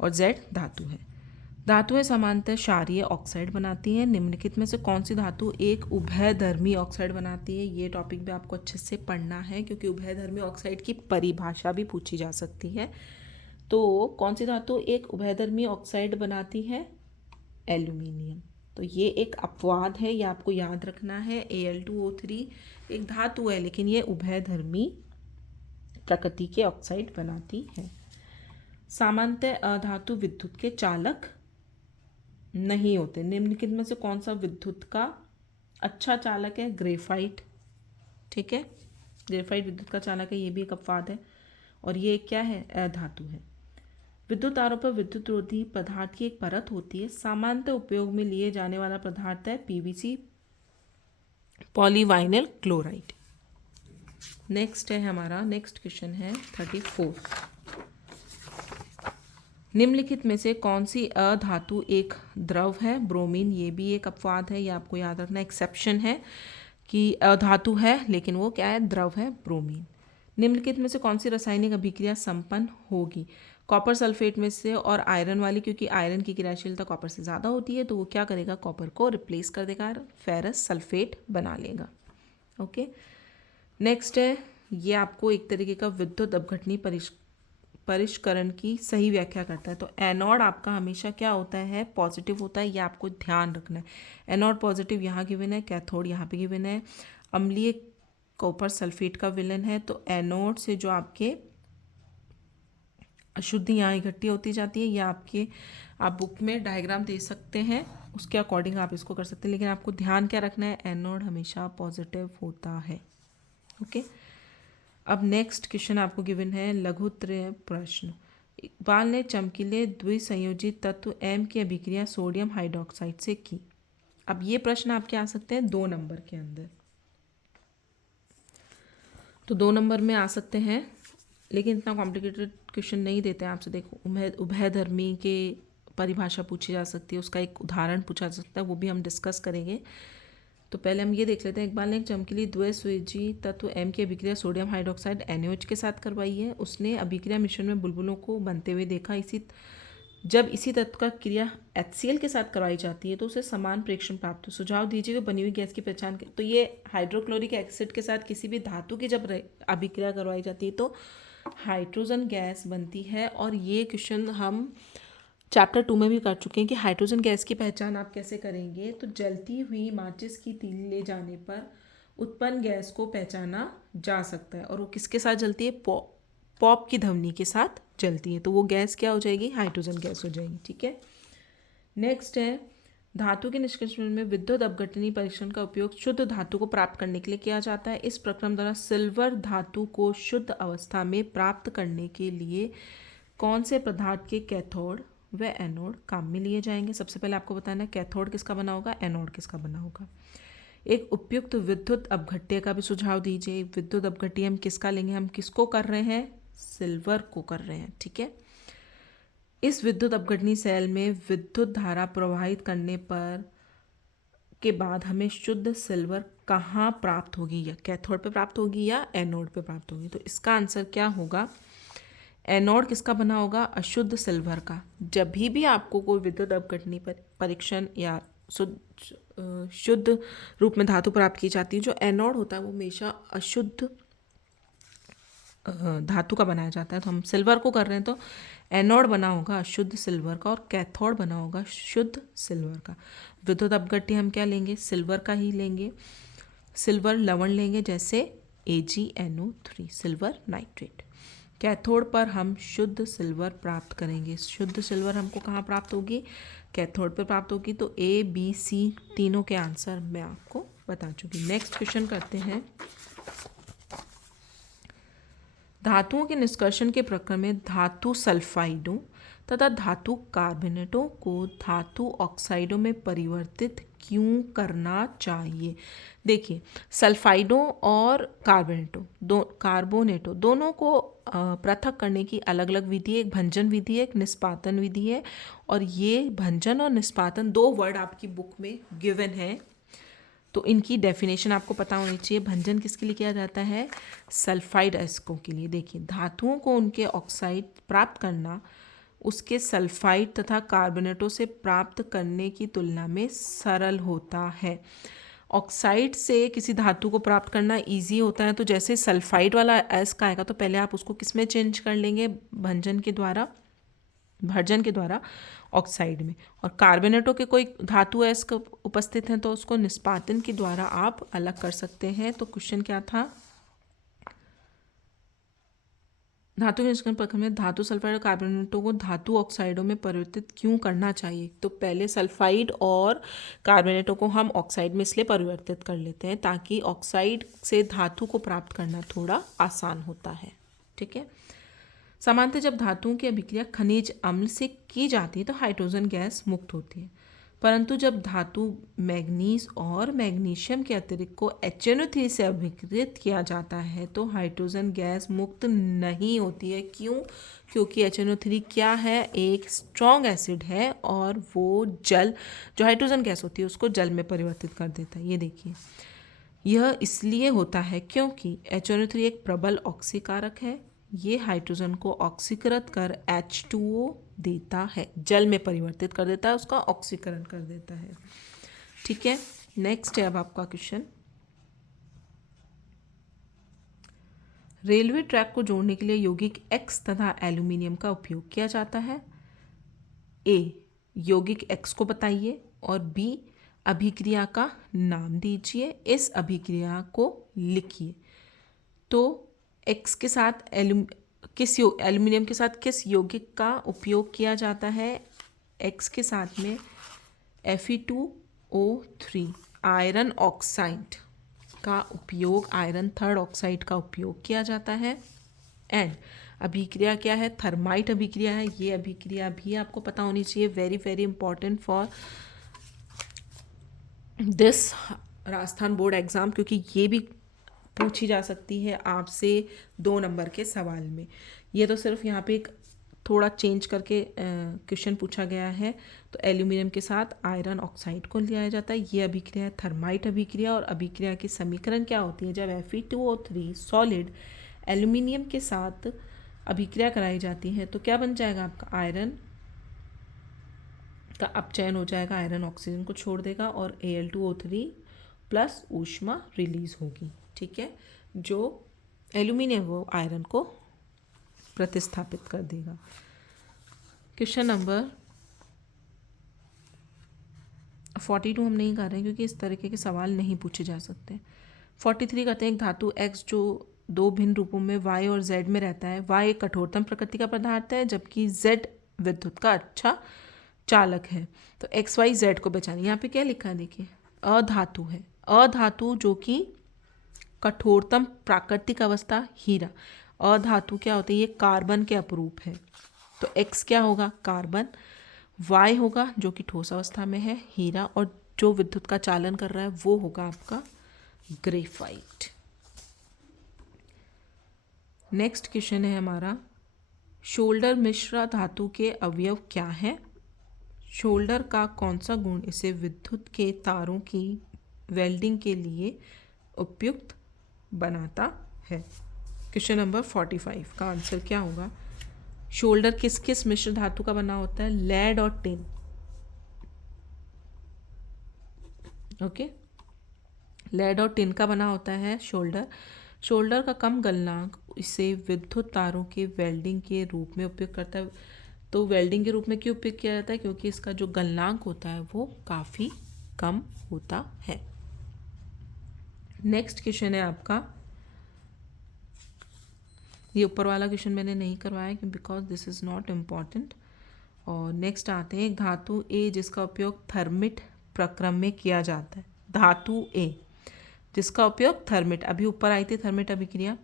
और जेड धातु है। धातुएं समांतर क्षारीय ऑक्साइड बनाती हैं। निम्नलिखित में से कौन सी धातु एक उभयधर्मी ऑक्साइड बनाती है? ये टॉपिक भी आपको अच्छे से पढ़ना है क्योंकि उभयधर्मी ऑक्साइड की परिभाषा भी पूछी जा सकती है। तो कौन सी धातु एक उभयधर्मी ऑक्साइड बनाती है? एल्यूमिनियम। तो ये एक अपवाद है, ये आपको याद रखना है। Al2O3 एक धातु है लेकिन ये उभयधर्मी प्रकृति के ऑक्साइड बनाती है। सामान्यतः अधातु विद्युत के चालक नहीं होते। निम्नलिखित में से कौन सा विद्युत का अच्छा चालक है ग्रेफाइट, ठीक है, ग्रेफाइट विद्युत का चालक है, ये भी एक अपवाद है। और ये क्या है, अधातु है। विद्युत तारों पर विद्युत रोधी पदार्थ की एक परत होती है। सामान्यतः उपयोग में लिए जाने वाला पदार्थ है पीवीसी, पॉलीवाइनिल क्लोराइड। नेक्स्ट है हमारा, नेक्स्ट क्वेश्चन है 34। निम्नलिखित में से कौन सी अधातु एक द्रव है? ब्रोमीन, ये भी एक अपवाद है, ये आपको याद रखना, एक्सेप्शन है कि अधातु है लेकिन वो क्या है, द्रव है, ब्रोमीन। निम्नलिखित में से कौन सी रासायनिक अभिक्रिया संपन्न होगी? कॉपर सल्फेट में से और आयरन वाली, क्योंकि आयरन की क्रियाशीलता कॉपर से ज़्यादा होती है तो वो क्या करेगा, कॉपर को रिप्लेस कर देगा, फेरस सल्फेट बना लेगा। ओके, नेक्स्ट है, ये आपको एक तरीके का विद्युत अपघटनी परिष्करण की सही व्याख्या करता है। तो एनोड आपका हमेशा क्या होता है, पॉजिटिव होता है, ये आपको ध्यान रखना है। एनोड पॉजिटिव यहाँ गिवन है, कैथोड यहाँ पे गिवन है। अम्लीय कॉपर सल्फेट का विलन है, तो एनोड से जो आपके अशुद्धि यहाँ इकट्ठी होती जाती है, या आपके आप बुक में डायग्राम दे सकते हैं, उसके अकॉर्डिंग आप इसको कर सकते हैं, लेकिन आपको ध्यान क्या रखना है, एनोड हमेशा पॉजिटिव होता है। ओके, अब नेक्स्ट क्वेश्चन आपको गिवन है लघुत्तरीय प्रश्न। इकबाल ने चमकीले द्विसंयोजित तत्व एम की अभिक्रिया सोडियम हाइड्रोक्साइड से की। अब ये प्रश्न आपके आ सकते हैं 2 नंबर के अंदर, तो 2 नंबर में आ सकते हैं, लेकिन इतना कॉम्प्लिकेटेड क्वेश्चन नहीं देते हैं आपसे। देखो, उभयधर्मी के परिभाषा पूछी जा सकती है, उसका एक उदाहरण पूछा जा सकता है, वो भी हम डिस्कस करेंगे। तो पहले हम ये देख लेते हैं, इकबाल ने एक चमकीली द्विसंयोजी तत्व एम की अभिक्रिया सोडियम हाइड्रोक्साइड NaOH के साथ करवाई है। उसने अभिक्रिया मिश्रण में बुलबुलों को बनते हुए देखा। जब इसी तत्व का क्रिया HCl के साथ करवाई जाती है तो उसे समान प्रेक्षण प्राप्त हो। सुझाव दीजिए कि बनी हुई गैस की पहचान तो ये हाइड्रोक्लोरिक एसिड के साथ किसी भी धातु की जब अभिक्रिया करवाई जाती है तो हाइड्रोजन गैस बनती है। और ये क्वेश्चन हम चैप्टर 2 में भी कर चुके हैं कि हाइड्रोजन गैस की पहचान आप कैसे करेंगे। तो जलती हुई माचिस की तीली ले जाने पर उत्पन्न गैस को पहचाना जा सकता है, और वो किसके साथ जलती है, पॉप की ध्वनि के साथ जलती है, तो वो गैस क्या हो जाएगी, हाइड्रोजन गैस हो जाएगी। ठीक है, नेक्स्ट है, धातु के निष्कर्षण में विद्युत अपघटनी परीक्षण का उपयोग शुद्ध धातु को प्राप्त करने के लिए किया जाता है। इस प्रक्रम द्वारा सिल्वर धातु को शुद्ध अवस्था में प्राप्त करने के लिए कौन से पदार्थ के कैथोड व एनोड काम में लिए जाएंगे? सबसे पहले आपको बताना है कैथोड किसका बना होगा, एनोड किसका बना होगा। एक उपयुक्त विद्युत अपघट्य का भी सुझाव दीजिए। विद्युत अपघट्य हम किसका लेंगे, हम किसको कर रहे हैं, सिल्वर को कर रहे हैं। ठीक है, इस विद्युत अपघटनी सेल में विद्युत धारा प्रवाहित करने पर के बाद हमें शुद्ध सिल्वर कहाँ प्राप्त होगी, या कैथोड पे प्राप्त होगी या एनोड पे प्राप्त होगी? तो इसका आंसर क्या होगा, एनोड किसका बना होगा, अशुद्ध सिल्वर का। जब भी आपको कोई विद्युत अपघटनी परीक्षण या शुद्ध रूप में धातु प्राप्त की जाती है, जो एनोड होता है वो हमेशा अशुद्ध धातु का बनाया जाता है। तो हम सिल्वर को कर रहे हैं तो एनोड बना होगा अशुद्ध सिल्वर का और कैथोड बना होगा शुद्ध सिल्वर का। विद्युत अपघट्य हम क्या लेंगे, सिल्वर का ही लेंगे। सिल्वर लवण लेंगे जैसे AgNO3, सिल्वर नाइट्रेट। कैथोड पर हम शुद्ध सिल्वर प्राप्त करेंगे। शुद्ध सिल्वर हमको कहाँ प्राप्त होगी, कैथोड पर प्राप्त होगी। तो ABC तीनों के आंसर मैं आपको बता चुकी। नेक्स्ट क्वेश्चन करते हैं, धातुओं के निष्कर्षण के प्रक्रम में धातु सल्फाइडों तथा धातु कार्बोनेटों को धातु ऑक्साइडों में परिवर्तित क्यों करना चाहिए? देखिए, सल्फाइडों और कार्बोनेटों दोनों को पृथक करने की अलग अलग विधि है। एक भंजन विधि है, एक निष्पादन विधि है। और ये भंजन और निष्पादन 2 वर्ड आपकी बुक में गिवन है, तो इनकी डेफिनेशन आपको पता होनी चाहिए। भंजन किसके लिए किया जाता है, सल्फाइड अयस्कों के लिए। देखिए, धातुओं को उनके ऑक्साइड प्राप्त करना उसके सल्फाइड तथा कार्बोनेटों से प्राप्त करने की तुलना में सरल होता है। ऑक्साइड से किसी धातु को प्राप्त करना इजी होता है, तो जैसे सल्फाइड वाला अयस्क आएगा तो पहले आप उसको किस में चेंज कर लेंगे, भंजन के द्वारा ऑक्साइड में। और कार्बोनेटों के कोई धातु अयस्क उपस्थित हैं तो उसको निष्पादन के द्वारा आप अलग कर सकते हैं। तो क्वेश्चन क्या था, धातु के निष्कर्षण प्रक्रिया में धातु सल्फाइड और कार्बोनेटों को धातु ऑक्साइडों में परिवर्तित क्यों करना चाहिए? तो पहले सल्फाइड और कार्बोनेटों को हम ऑक्साइड में इसलिए परिवर्तित कर लेते हैं ताकि ऑक्साइड से धातु को प्राप्त करना थोड़ा आसान होता है। ठीक है। सामान्यतः जब धातुओं की अभिक्रिया खनिज अम्ल से की जाती है तो हाइड्रोजन गैस मुक्त होती है, परंतु जब धातु मैग्नीज और मैग्नीशियम के अतिरिक्त को HNO3 से अभिक्रित किया जाता है तो हाइड्रोजन गैस मुक्त नहीं होती है। क्यों? क्योंकि HNO3 क्या है? एक स्ट्रॉन्ग एसिड है और वो जल, जो हाइड्रोजन गैस होती है उसको जल में परिवर्तित कर देता है। ये देखिए, यह इसलिए होता है क्योंकि HNO3 एक प्रबल ऑक्सीकारक है। ये हाइड्रोजन को ऑक्सीकृत कर H2O देता है, जल में परिवर्तित कर देता है, उसका ऑक्सीकरण कर देता है। ठीक है। नेक्स्ट है अब आपका क्वेश्चन, रेलवे ट्रैक को जोड़ने के लिए यौगिक X तथा एल्यूमिनियम का उपयोग किया जाता है। A, यौगिक X को बताइए, और B, अभिक्रिया का नाम दीजिए, इस अभिक्रिया को लिखिए। तो X के साथ एल्यूमिनियम के साथ किस यौगिक का उपयोग किया जाता है? X के साथ में Fe2O3 आयरन ऑक्साइड का उपयोग, आयरन थर्ड ऑक्साइड का उपयोग किया जाता है। एंड अभिक्रिया क्या है? थर्माइट अभिक्रिया है। ये अभिक्रिया भी आपको पता होनी चाहिए, very very important for this Rajasthan board exam, क्योंकि ये भी पूछी जा सकती है आपसे 2 नंबर के सवाल में। ये तो सिर्फ यहाँ पे एक थोड़ा चेंज करके क्वेश्चन पूछा गया है। तो एल्यूमिनियम के साथ आयरन ऑक्साइड को लिया जाता है। ये अभिक्रिया है थर्माइट अभिक्रिया, और अभिक्रिया की समीकरण क्या होती है? जब Fe2O3 सॉलिड एल्यूमिनियम के साथ अभिक्रिया कराई जाती है तो क्या बन जाएगा आपका? आयरन का अपचयन हो जाएगा, आयरन ऑक्सीजन को छोड़ देगा और Al2O3 प्लस ऊष्मा रिलीज होगी। ठीक है। जो एल्यूमिनियम वो आयरन को प्रतिस्थापित कर देगा। क्वेश्चन नंबर 42 हम नहीं कर रहे हैं क्योंकि इस तरीके के सवाल नहीं पूछे जा सकते। 43 कहते हैं एक धातु X जो 2 भिन्न रूपों में Y और Z में रहता है। Y एक कठोरतम प्रकृति का पदार्थ है जबकि Z विद्युत का अच्छा चालक है। तो XYZ को बचाने, यहाँ पे क्या लिखा है देखिए, अधातु है। अधातु जो कि कठोरतम प्राकृतिक अवस्था हीरा। अधातु क्या होती है? ये कार्बन के अपरूप है। तो X क्या होगा? कार्बन। Y होगा जो कि ठोस अवस्था में है, हीरा, और जो विद्युत का चालन कर रहा है वो होगा आपका ग्रेफाइट। नेक्स्ट क्वेश्चन है हमारा, शोल्डर मिश्र धातु के अवयव क्या है? शोल्डर का कौन सा गुण इसे विद्युत के तारों की वेल्डिंग के लिए उपयुक्त बनाता है? क्वेश्चन नंबर 45 का आंसर क्या होगा? शोल्डर किस किस मिश्र धातु का बना होता है? लेड और टिन। ओके, लेड और टिन का बना होता है शोल्डर। शोल्डर का कम गलनांक इसे विद्युत तारों के वेल्डिंग के रूप में उपयोग करता है। तो वेल्डिंग के रूप में क्यों उपयोग किया जाता है? क्योंकि इसका जो गलनांक होता है वो काफ़ी कम होता है। नेक्स्ट क्वेश्चन है आपका, ये ऊपर वाला क्वेश्चन मैंने नहीं करवाया because this is not important. और नेक्स्ट आते हैं, एक धातु ए जिसका उपयोग थर्मिट प्रक्रम में किया जाता है। धातु ए जिसका उपयोग थर्मिट, अभी ऊपर आई थी थर्मिट अभिक्रिया,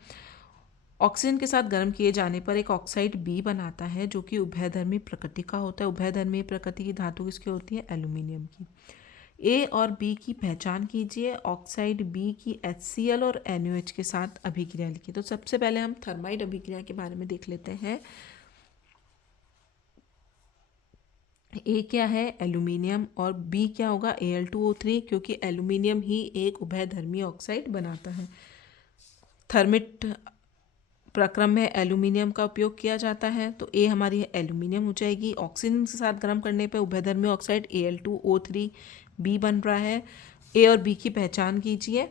ऑक्सीजन के साथ गर्म किए जाने पर एक ऑक्साइड बी बनाता है जो कि उभयधर्मी प्रकृति का होता है। उभयधर्मी प्रकृति की धातु किसकी होती है? एल्यूमिनियम की। ए और बी की पहचान कीजिए। ऑक्साइड बी की HCl और NaOH के साथ अभिक्रिया लिखिए। तो सबसे पहले हम थर्माइट अभिक्रिया के बारे में देख लेते हैं। ए क्या है? एल्यूमिनियम, और बी क्या होगा? Al2O3, क्योंकि एल्यूमिनियम ही एक उभयधर्मी ऑक्साइड बनाता है। थर्मिट प्रक्रम में एल्यूमिनियम का उपयोग किया जाता है। तो ए हमारी एल्यूमिनियम हो जाएगी। ऑक्सीजन के साथ गर्म करने पर उभयधर्मी ऑक्साइड Al2O3 बी बन रहा है। ए और बी की पहचान कीजिए।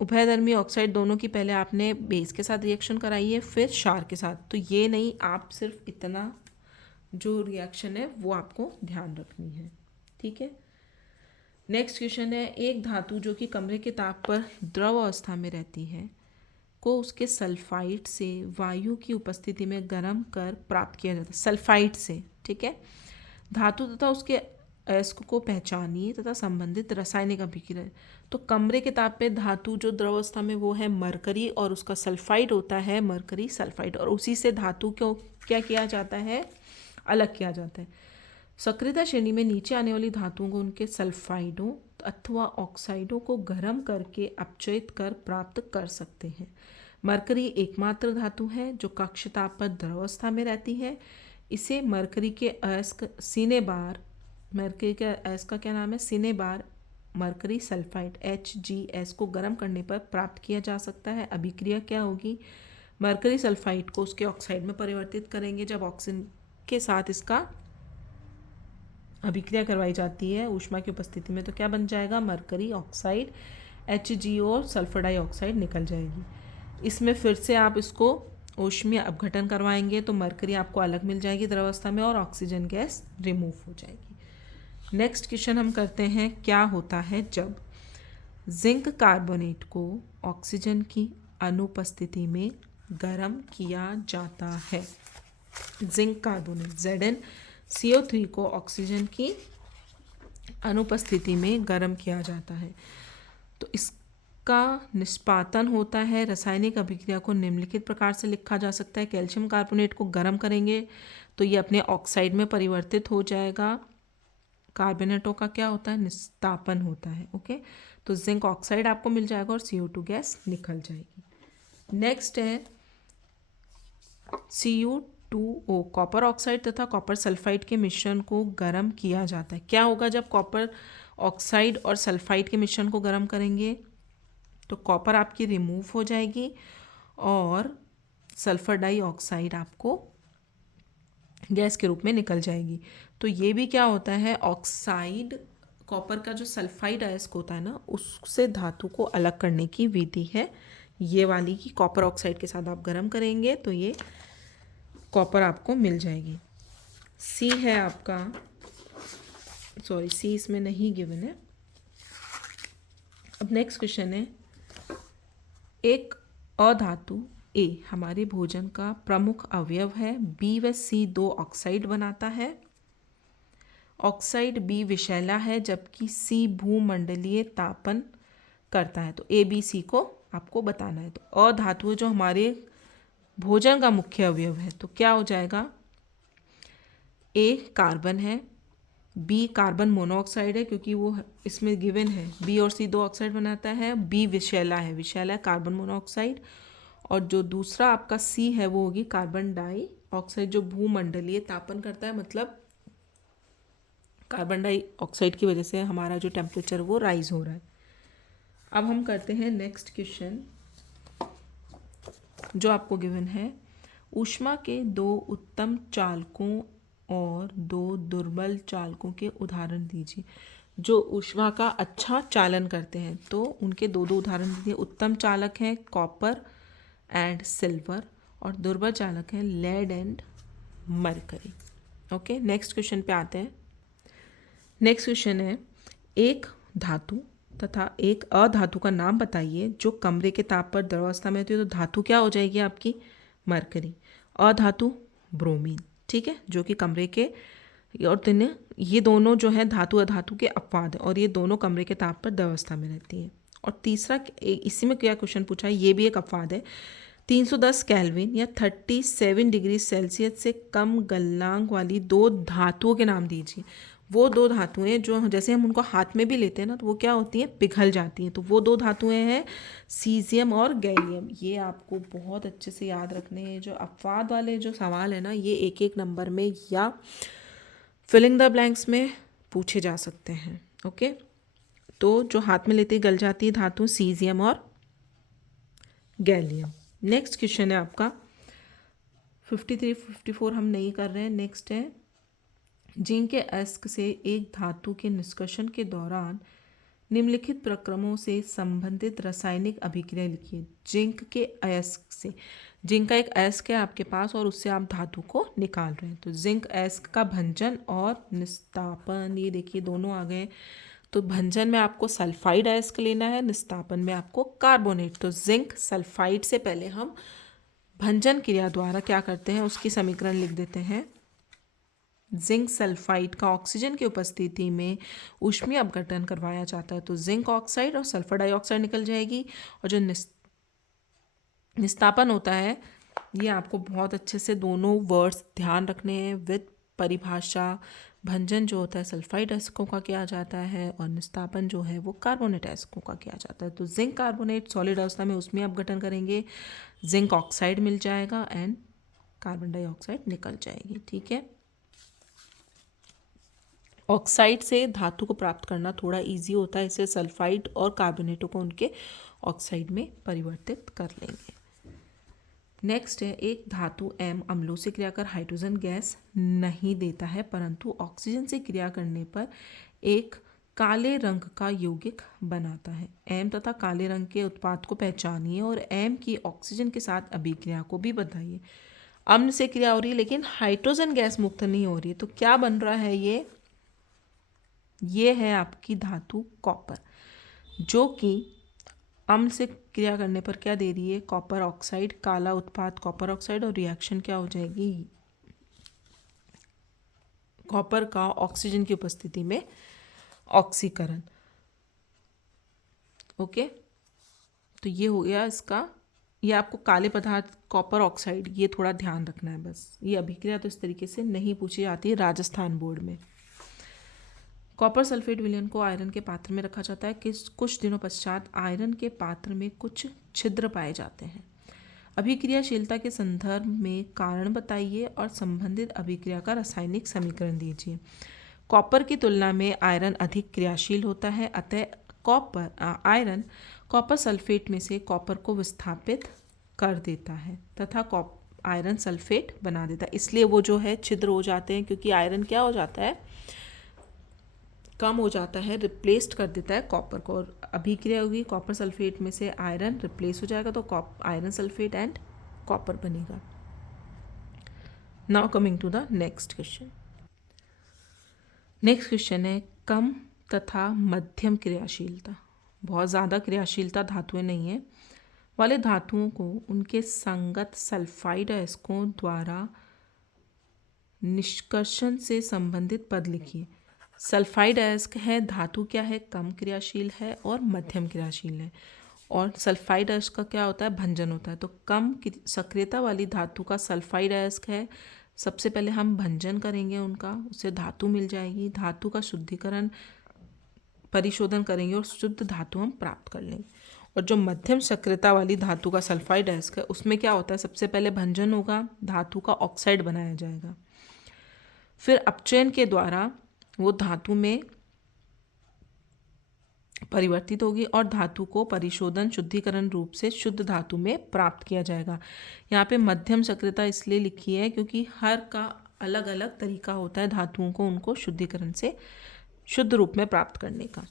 उभयधर्मी ऑक्साइड दोनों की पहले आपने बेस के साथ रिएक्शन कराई है, फिर क्षार के साथ। तो ये नहीं, आप सिर्फ इतना जो रिएक्शन है वो आपको ध्यान रखनी है। ठीक है। नेक्स्ट क्वेश्चन है, एक धातु जो कि कमरे के ताप पर द्रव अवस्था में रहती है को उसके सल्फाइड से वायु की उपस्थिति में गर्म कर प्राप्त किया जाता है, सल्फाइड से, ठीक है। धातु तथा उसके अयस्क को पहचानिए तथा संबंधित रासायनिक अभिक्रिया। तो कमरे के ताप पे धातु जो द्रव अवस्था में वो है मरकरी और उसका सल्फाइड होता है मरकरी सल्फाइड, और उसी से धातु को क्या किया जाता है, अलग किया जाता है। सक्रियता श्रेणी में नीचे आने वाली धातुओं को उनके सल्फाइडों अथवा ऑक्साइडों को गर्म करके अपचयित कर प्राप्त कर सकते हैं। मरकरी एकमात्र धातु है जो कक्ष ताप पर द्रवावस्था में रहती है। इसे मरकरी के अयस्क सिनेबार, मरकरी के अयस्क का क्या नाम है, सिनेबार मरकरी सल्फाइड HgS को गर्म करने पर प्राप्त किया जा सकता है। अभिक्रिया क्या होगी, मरकरी सल्फाइड को उसके ऑक्साइड में परिवर्तित करेंगे। जब ऑक्सीजन के साथ इसका अभिक्रिया करवाई जाती है ऊष्मा की उपस्थिति में, तो क्या बन जाएगा, मरकरी ऑक्साइड HgO और सल्फर डाइऑक्साइड निकल जाएगी। इसमें फिर से आप इसको ऊष्मीय अपघटन करवाएंगे तो मरकरी आपको अलग मिल जाएगी द्रवावस्था में और ऑक्सीजन गैस रिमूव हो जाएगी। नेक्स्ट क्वेश्चन हम करते हैं, क्या होता है जब जिंक कार्बोनेट को ऑक्सीजन की अनुपस्थिति में गर्म किया जाता है। जिंक कार्बोनेट ZnCO3 को ऑक्सीजन की अनुपस्थिति में गर्म किया जाता है तो इसका निष्पादन होता है। रासायनिक अभिक्रिया को निम्नलिखित प्रकार से लिखा जा सकता है। कैल्शियम कार्बोनेट को गर्म करेंगे तो ये अपने ऑक्साइड में परिवर्तित हो जाएगा। कार्बोनेटों का क्या होता है, निस्तापन होता है। ओके, तो जिंक ऑक्साइड आपको मिल जाएगा और CO2 गैस निकल जाएगी। नेक्स्ट है Cu2O, कॉपर ऑक्साइड तथा कॉपर सल्फाइड के मिश्रण को गर्म किया जाता है। क्या होगा जब कॉपर ऑक्साइड और सल्फाइड के मिश्रण को गर्म करेंगे तो कॉपर आपकी रिमूव हो जाएगी और सल्फर डाइऑक्साइड आपको गैस के रूप में निकल जाएगी। तो ये भी क्या होता है, ऑक्साइड कॉपर का जो सल्फाइड अयस्क होता है ना, उससे धातु को अलग करने की विधि है ये वाली कि कॉपर ऑक्साइड के साथ आप गर्म करेंगे तो ये कॉपर आपको मिल जाएगी। सी है आपका, सॉरी सी इसमें नहीं गिवन है। अब नेक्स्ट क्वेश्चन है, एक अधातु A हमारे भोजन का प्रमुख अवयव है। B व C दो ऑक्साइड बनाता है। ऑक्साइड B विषैला है जबकि C भूमंडलीय तापन करता है। तो ABC को आपको बताना है। तो अधातु जो हमारे भोजन का मुख्य अवयव है तो क्या हो जाएगा, A कार्बन है, B कार्बन मोनोऑक्साइड है क्योंकि वो इसमें गिवन है B और C दो ऑक्साइड बनाता है। B विषैला है, विषैला है कार्बन मोनोऑक्साइड, और जो दूसरा आपका C है वो होगी कार्बन डाइऑक्साइड जो भूमंडलीय तापन करता है। मतलब कार्बन डाइऑक्साइड की वजह से हमारा जो टेम्परेचर वो राइज हो रहा है। अब हम करते हैं नेक्स्ट क्वेश्चन जो आपको गिवन है, ऊष्मा के दो उत्तम चालकों और दो दुर्बल चालकों के उदाहरण दीजिए। जो ऊष्मा का अच्छा चालन करते हैं तो उनके दो दो उदाहरण दीजिए। उत्तम चालक हैं कॉपर एंड सिल्वर और दुर्बल चालक हैं lead and mercury. Okay, next question पे आते हैं। नेक्स्ट क्वेश्चन है, एक धातु तथा एक अधातु का नाम बताइए जो कमरे के ताप पर द्रवावस्था में होती है। तो धातु क्या हो जाएगी आपकी, मरकरी। अधातु ब्रोमीन, ठीक है, जो कि कमरे के, और दिन ये दोनों जो है धातु अधातु के अपवाद है और ये दोनों कमरे के ताप पर द्रवावस्था में रहती है। और तीसरा इसी में क्या क्वेश्चन पूछा है, ये भी एक अपवाद है। 310 केल्विन या 37 डिग्री सेल्सियस से कम गलनांक वाली दो धातुओं के नाम दीजिए। वो दो धातुएं जो जैसे हम उनको हाथ में भी लेते हैं ना तो वो क्या होती हैं, पिघल जाती हैं। तो वो दो धातुएं हैं सीजियम और गैलियम। ये आपको बहुत अच्छे से याद रखने हैं। जो अपवाद वाले जो सवाल है ना, ये एक एक नंबर में या फिलिंग द ब्लैंक्स में पूछे जा सकते हैं। ओके, तो जो हाथ में लेते ही गल जाती है धातु सीजियम और गैलियम। नेक्स्ट क्वेश्चन है आपका 53 54 हम नहीं कर रहे हैं। नेक्स्ट है, जिंक के अयस्क से एक धातु के निष्कर्षण के दौरान निम्नलिखित प्रक्रमों से संबंधित रासायनिक अभिक्रिया लिखिए। जिंक के अयस्क से, जिंक का एक अयस्क है आपके पास और उससे आप धातु को निकाल रहे हैं। तो जिंक अयस्क का भंजन और निस्तापन, ये देखिए दोनों आ गए। तो भंजन में आपको सल्फाइड अयस्क लेना है, निस्तापन में आपको कार्बोनेट। तो जिंक सल्फाइड से पहले हम भंजन क्रिया द्वारा क्या करते हैं उसकी समीकरण लिख देते हैं। जिंक सल्फाइड का ऑक्सीजन की उपस्थिति में ऊष्मीय अपघटन करवाया जाता है, तो जिंक ऑक्साइड और सल्फर डाइऑक्साइड निकल जाएगी। और जो निस्तापन होता है, ये आपको बहुत अच्छे से दोनों वर्ड्स ध्यान रखने हैं विद परिभाषा। भंजन जो होता है सल्फाइड अयस्कों का किया जाता है और निस्तापन जो है वो कार्बोनेट अयस्कों का किया जाता है। तो जिंक कार्बोनेट सॉलिड अवस्था में ऊष्मीय अपघटन करेंगे, जिंक ऑक्साइड मिल जाएगा एंड कार्बन डाइऑक्साइड निकल जाएगी। ठीक है, ऑक्साइड से धातु को प्राप्त करना थोड़ा इजी होता है, इसलिए सल्फाइड और कार्बोनेटों को उनके ऑक्साइड में परिवर्तित कर लेंगे। नेक्स्ट है, एक धातु एम अम्लों से क्रिया कर हाइड्रोजन गैस नहीं देता है, परंतु ऑक्सीजन से क्रिया करने पर एक काले रंग का यौगिक बनाता है। एम तथा काले रंग के उत्पाद को पहचानिए और एम की ऑक्सीजन के साथ अभिक्रिया को भी बताइए। अम्ल से क्रिया हो रही है लेकिन हाइड्रोजन गैस मुक्त नहीं हो रही है, तो क्या बन रहा है ये है आपकी धातु कॉपर, जो कि अम्ल से क्रिया करने पर क्या दे रही है, कॉपर ऑक्साइड, काला उत्पाद कॉपर ऑक्साइड, और रिएक्शन क्या हो जाएगी, कॉपर का ऑक्सीजन की उपस्थिति में ऑक्सीकरण। ओके, तो ये हो गया इसका, ये आपको काले पदार्थ कॉपर ऑक्साइड, ये थोड़ा ध्यान रखना है बस। ये अभिक्रिया तो इस तरीके से नहीं पूछी जाती है राजस्थान बोर्ड में। कॉपर सल्फेट विलयन को आयरन के पात्र में रखा जाता है, कुछ दिनों पश्चात आयरन के पात्र में कुछ छिद्र पाए जाते हैं। अभिक्रियाशीलता के संदर्भ में कारण बताइए और संबंधित अभिक्रिया का रासायनिक समीकरण दीजिए। कॉपर की तुलना में आयरन अधिक क्रियाशील होता है, अतः आयरन कॉपर सल्फेट में से कॉपर को विस्थापित कर देता है तथा आयरन सल्फेट बना देता है। इसलिए वो जो है छिद्र हो जाते हैं, क्योंकि आयरन क्या हो जाता है, कम हो जाता है, रिप्लेस्ड कर देता है कॉपर को। और अभिक्रिया होगी, कॉपर सल्फेट में से आयरन रिप्लेस हो जाएगा, तो आयरन सल्फेट एंड कॉपर बनेगा। Now coming to the next question. Next question है, कम तथा मध्यम क्रियाशीलता, बहुत ज़्यादा क्रियाशीलता धातुएं नहीं है वाले धातुओं को उनके संगत सल्फाइड अयस्कों द्वारा निष्कर्षण से संबंधित पद लिखिए। सल्फाइड अयस्क है धातु क्या है, कम क्रियाशील है और मध्यम क्रियाशील है। और सल्फाइड अयस्क का क्या होता है, भंजन होता है। तो कम सक्रियता वाली धातु का सल्फाइड अयस्क है, सबसे पहले हम भंजन करेंगे उनका, उससे धातु मिल जाएगी, धातु का शुद्धिकरण परिशोधन करेंगे और शुद्ध धातु हम प्राप्त कर लेंगे। और जो मध्यम सक्रियता वाली धातु का सल्फाइड अयस्क है, उसमें क्या होता है, सबसे पहले भंजन होगा, धातु का ऑक्साइड बनाया जाएगा, फिर अपचयन के द्वारा वो धातु में परिवर्तित होगी और धातु को परिशोधन शुद्धिकरण रूप से शुद्ध धातु में प्राप्त किया जाएगा। यहाँ पे मध्यम सक्रियता इसलिए लिखी है क्योंकि हर का अलग अलग तरीका होता है धातुओं को उनको शुद्धिकरण से शुद्ध रूप में प्राप्त करने का।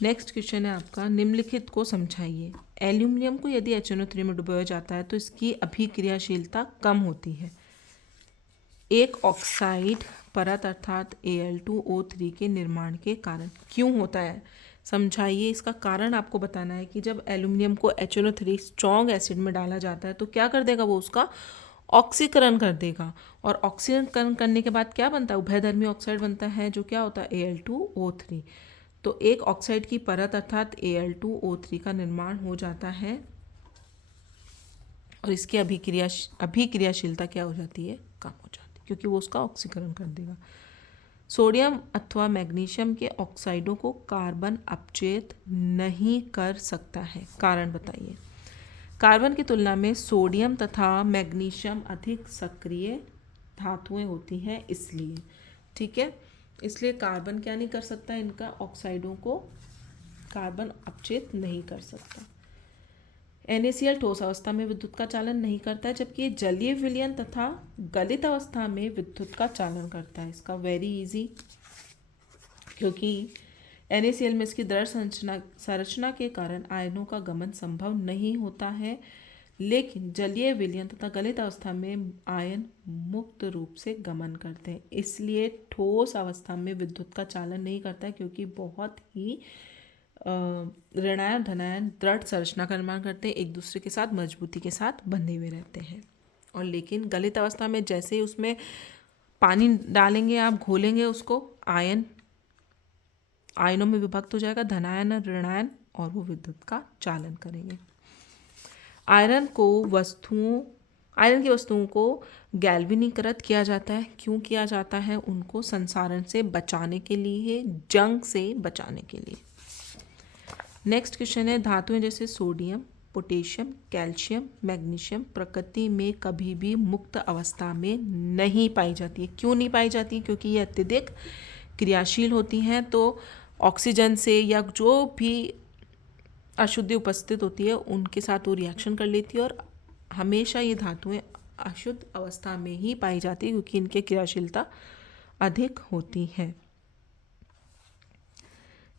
नेक्स्ट क्वेश्चन है आपका, निम्नलिखित को समझाइए। एल्यूमिनियम को यदि HNO3 में डुबोया जाता है तो इसकी अभिक्रियाशीलता कम होती है। एक ऑक्साइड परत अर्थात Al2O3 के निर्माण के कारण। क्यों होता है समझाइए, इसका कारण आपको बताना है कि जब एल्यूमिनियम को HNO3 स्ट्रॉन्ग एसिड में डाला जाता है तो क्या कर देगा, वो उसका ऑक्सीकरण कर देगा, और ऑक्सीकरण करने के बाद क्या बनता है, उभयधर्मी ऑक्साइड बनता है, जो क्या होता है Al2O3। तो एक ऑक्साइड की परत अर्थात Al2O3 का निर्माण हो जाता है और इसकी अभिक्रियाशीलता क्या हो जाती है, कम हो जाती है, क्योंकि वो उसका ऑक्सीकरण कर देगा। सोडियम अथवा मैग्नीशियम के ऑक्साइडों को कार्बन अपचयित नहीं कर सकता है, कारण बताइए। कार्बन की तुलना में सोडियम तथा मैग्नीशियम अधिक सक्रिय धातुएं होती हैं, इसलिए ठीक है, इसलिए कार्बन क्या नहीं कर सकता, इनका ऑक्साइडों को कार्बन अपचयित नहीं कर सकता। NaCl ठोस अवस्था में विद्युत का चालन नहीं करता है, जबकि जलीय विलयन तथा गलित अवस्था में विद्युत का चालन करता है। इसका वेरी इजी, क्योंकि NaCl में इसकी दृढ़ संरचना के कारण आयनों का गमन संभव नहीं होता है, लेकिन जलीय विलयन तथा गलित अवस्था में आयन मुक्त रूप से गमन करते हैं, इसलिए ठोस अवस्था में विद्युत का चालन नहीं करता है, क्योंकि बहुत ही ऋणायन धनायन दृढ़ संरचना का निर्माण करते हैं, एक दूसरे के साथ मजबूती के साथ बंधे हुए रहते हैं। और लेकिन गलित अवस्था में जैसे ही उसमें पानी डालेंगे, आप घोलेंगे उसको, आयनों में विभक्त हो जाएगा, धनायन और ऋणायन, और वो विद्युत का चालन करेंगे। आयरन की वस्तुओं को गैल्वेनीकृत किया जाता है। क्यों किया जाता है? उनको संसारण से बचाने के लिए, जंग से बचाने के लिए। नेक्स्ट क्वेश्चन है, धातुएं जैसे सोडियम, पोटेशियम, कैल्शियम, मैग्नीशियम प्रकृति में कभी भी मुक्त अवस्था में नहीं पाई जाती है। क्यों नहीं पाई जाती है? क्योंकि ये अत्यधिक क्रियाशील होती हैं, तो ऑक्सीजन से या जो भी अशुद्धि उपस्थित होती है उनके साथ वो रिएक्शन कर लेती है, और हमेशा ये धातुएं अशुद्ध अवस्था में ही पाई जाती है, क्योंकि इनकी क्रियाशीलता अधिक होती है।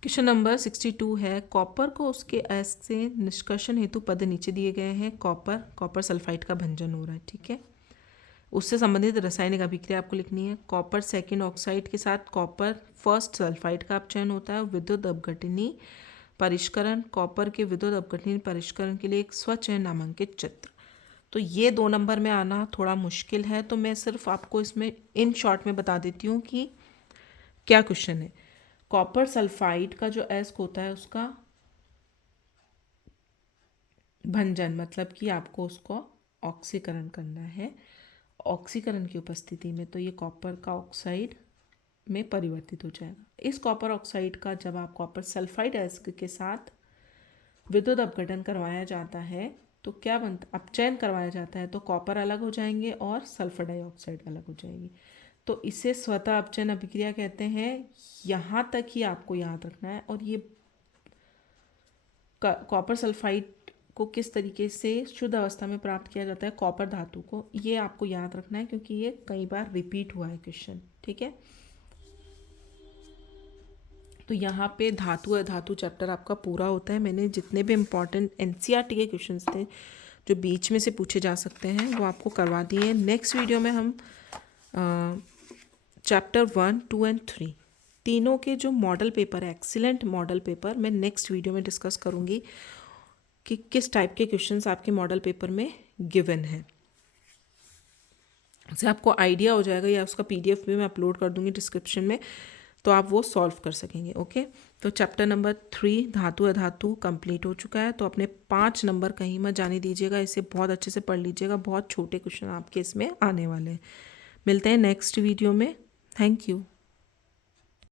क्वेश्चन नंबर 62 है, कॉपर को उसके अयस्क से निष्कर्षण हेतु पद नीचे दिए गए हैं। कॉपर सल्फाइड का भंजन हो रहा है, ठीक है। उससे संबंधित रासायनिक अभिक्रिया आपको लिखनी है। कॉपर सेकेंड ऑक्साइड के साथ कॉपर फर्स्ट सल्फाइड का अपचयन होता है। विद्युत अपघटनी परिष्करण, कॉपर के विद्युत अपघटनी परिष्करण के लिए एक स्वचयन नामांकित चित्र। तो ये 2 नंबर में आना थोड़ा मुश्किल है, तो मैं सिर्फ आपको इसमें इन शॉर्ट में बता देती हूँ कि क्या क्वेश्चन है। कॉपर सल्फाइड का जो अयस्क होता है उसका भंजन, मतलब कि आपको उसको ऑक्सीकरण करना है। ऑक्सीकरण की उपस्थिति में तो ये कॉपर का ऑक्साइड में परिवर्तित हो जाएगा। इस कॉपर ऑक्साइड का जब आप कॉपर सल्फाइड अयस्क के साथ विद्युत अपघटन करवाया जाता है तो क्या बनता, अपचयन करवाया जाता है, तो कॉपर अलग हो जाएंगे और सल्फर डाइऑक्साइड अलग हो जाएगी। तो इसे स्वतः अपचयन अभिक्रिया कहते हैं। यहाँ तक ही आपको याद रखना है। और ये कॉपर सल्फाइड को किस तरीके से शुद्ध अवस्था में प्राप्त किया जाता है, कॉपर धातु को, ये आपको याद रखना है, क्योंकि ये कई बार रिपीट हुआ है क्वेश्चन, ठीक है। तो यहाँ पे धातु अधातु चैप्टर आपका पूरा होता है। मैंने जितने भी इम्पॉर्टेंट एनसीईआरटी के क्वेश्चंस थे जो बीच में से पूछे जा सकते हैं वो आपको करवा दिए हैं। नेक्स्ट वीडियो में हम चैप्टर 1, 2 एंड 3 तीनों के जो मॉडल पेपर है, एक्सीलेंट मॉडल पेपर, मैं नेक्स्ट वीडियो में डिस्कस करूँगी कि किस टाइप के क्वेश्चंस आपके मॉडल पेपर में गिवन है। इससे आपको आइडिया हो जाएगा, या उसका PDF भी मैं अपलोड कर दूँगी डिस्क्रिप्शन में, तो आप वो सॉल्व कर सकेंगे। ओके, तो चैप्टर नंबर 3 धातु अधातु कंप्लीट हो चुका है। तो अपने 5 नंबर कहीं मत जाने दीजिएगा, इसे बहुत अच्छे से पढ़ लीजिएगा, बहुत छोटे क्वेश्चन आपके इसमें आने वाले हैं। मिलते हैं नेक्स्ट वीडियो में। Thank you.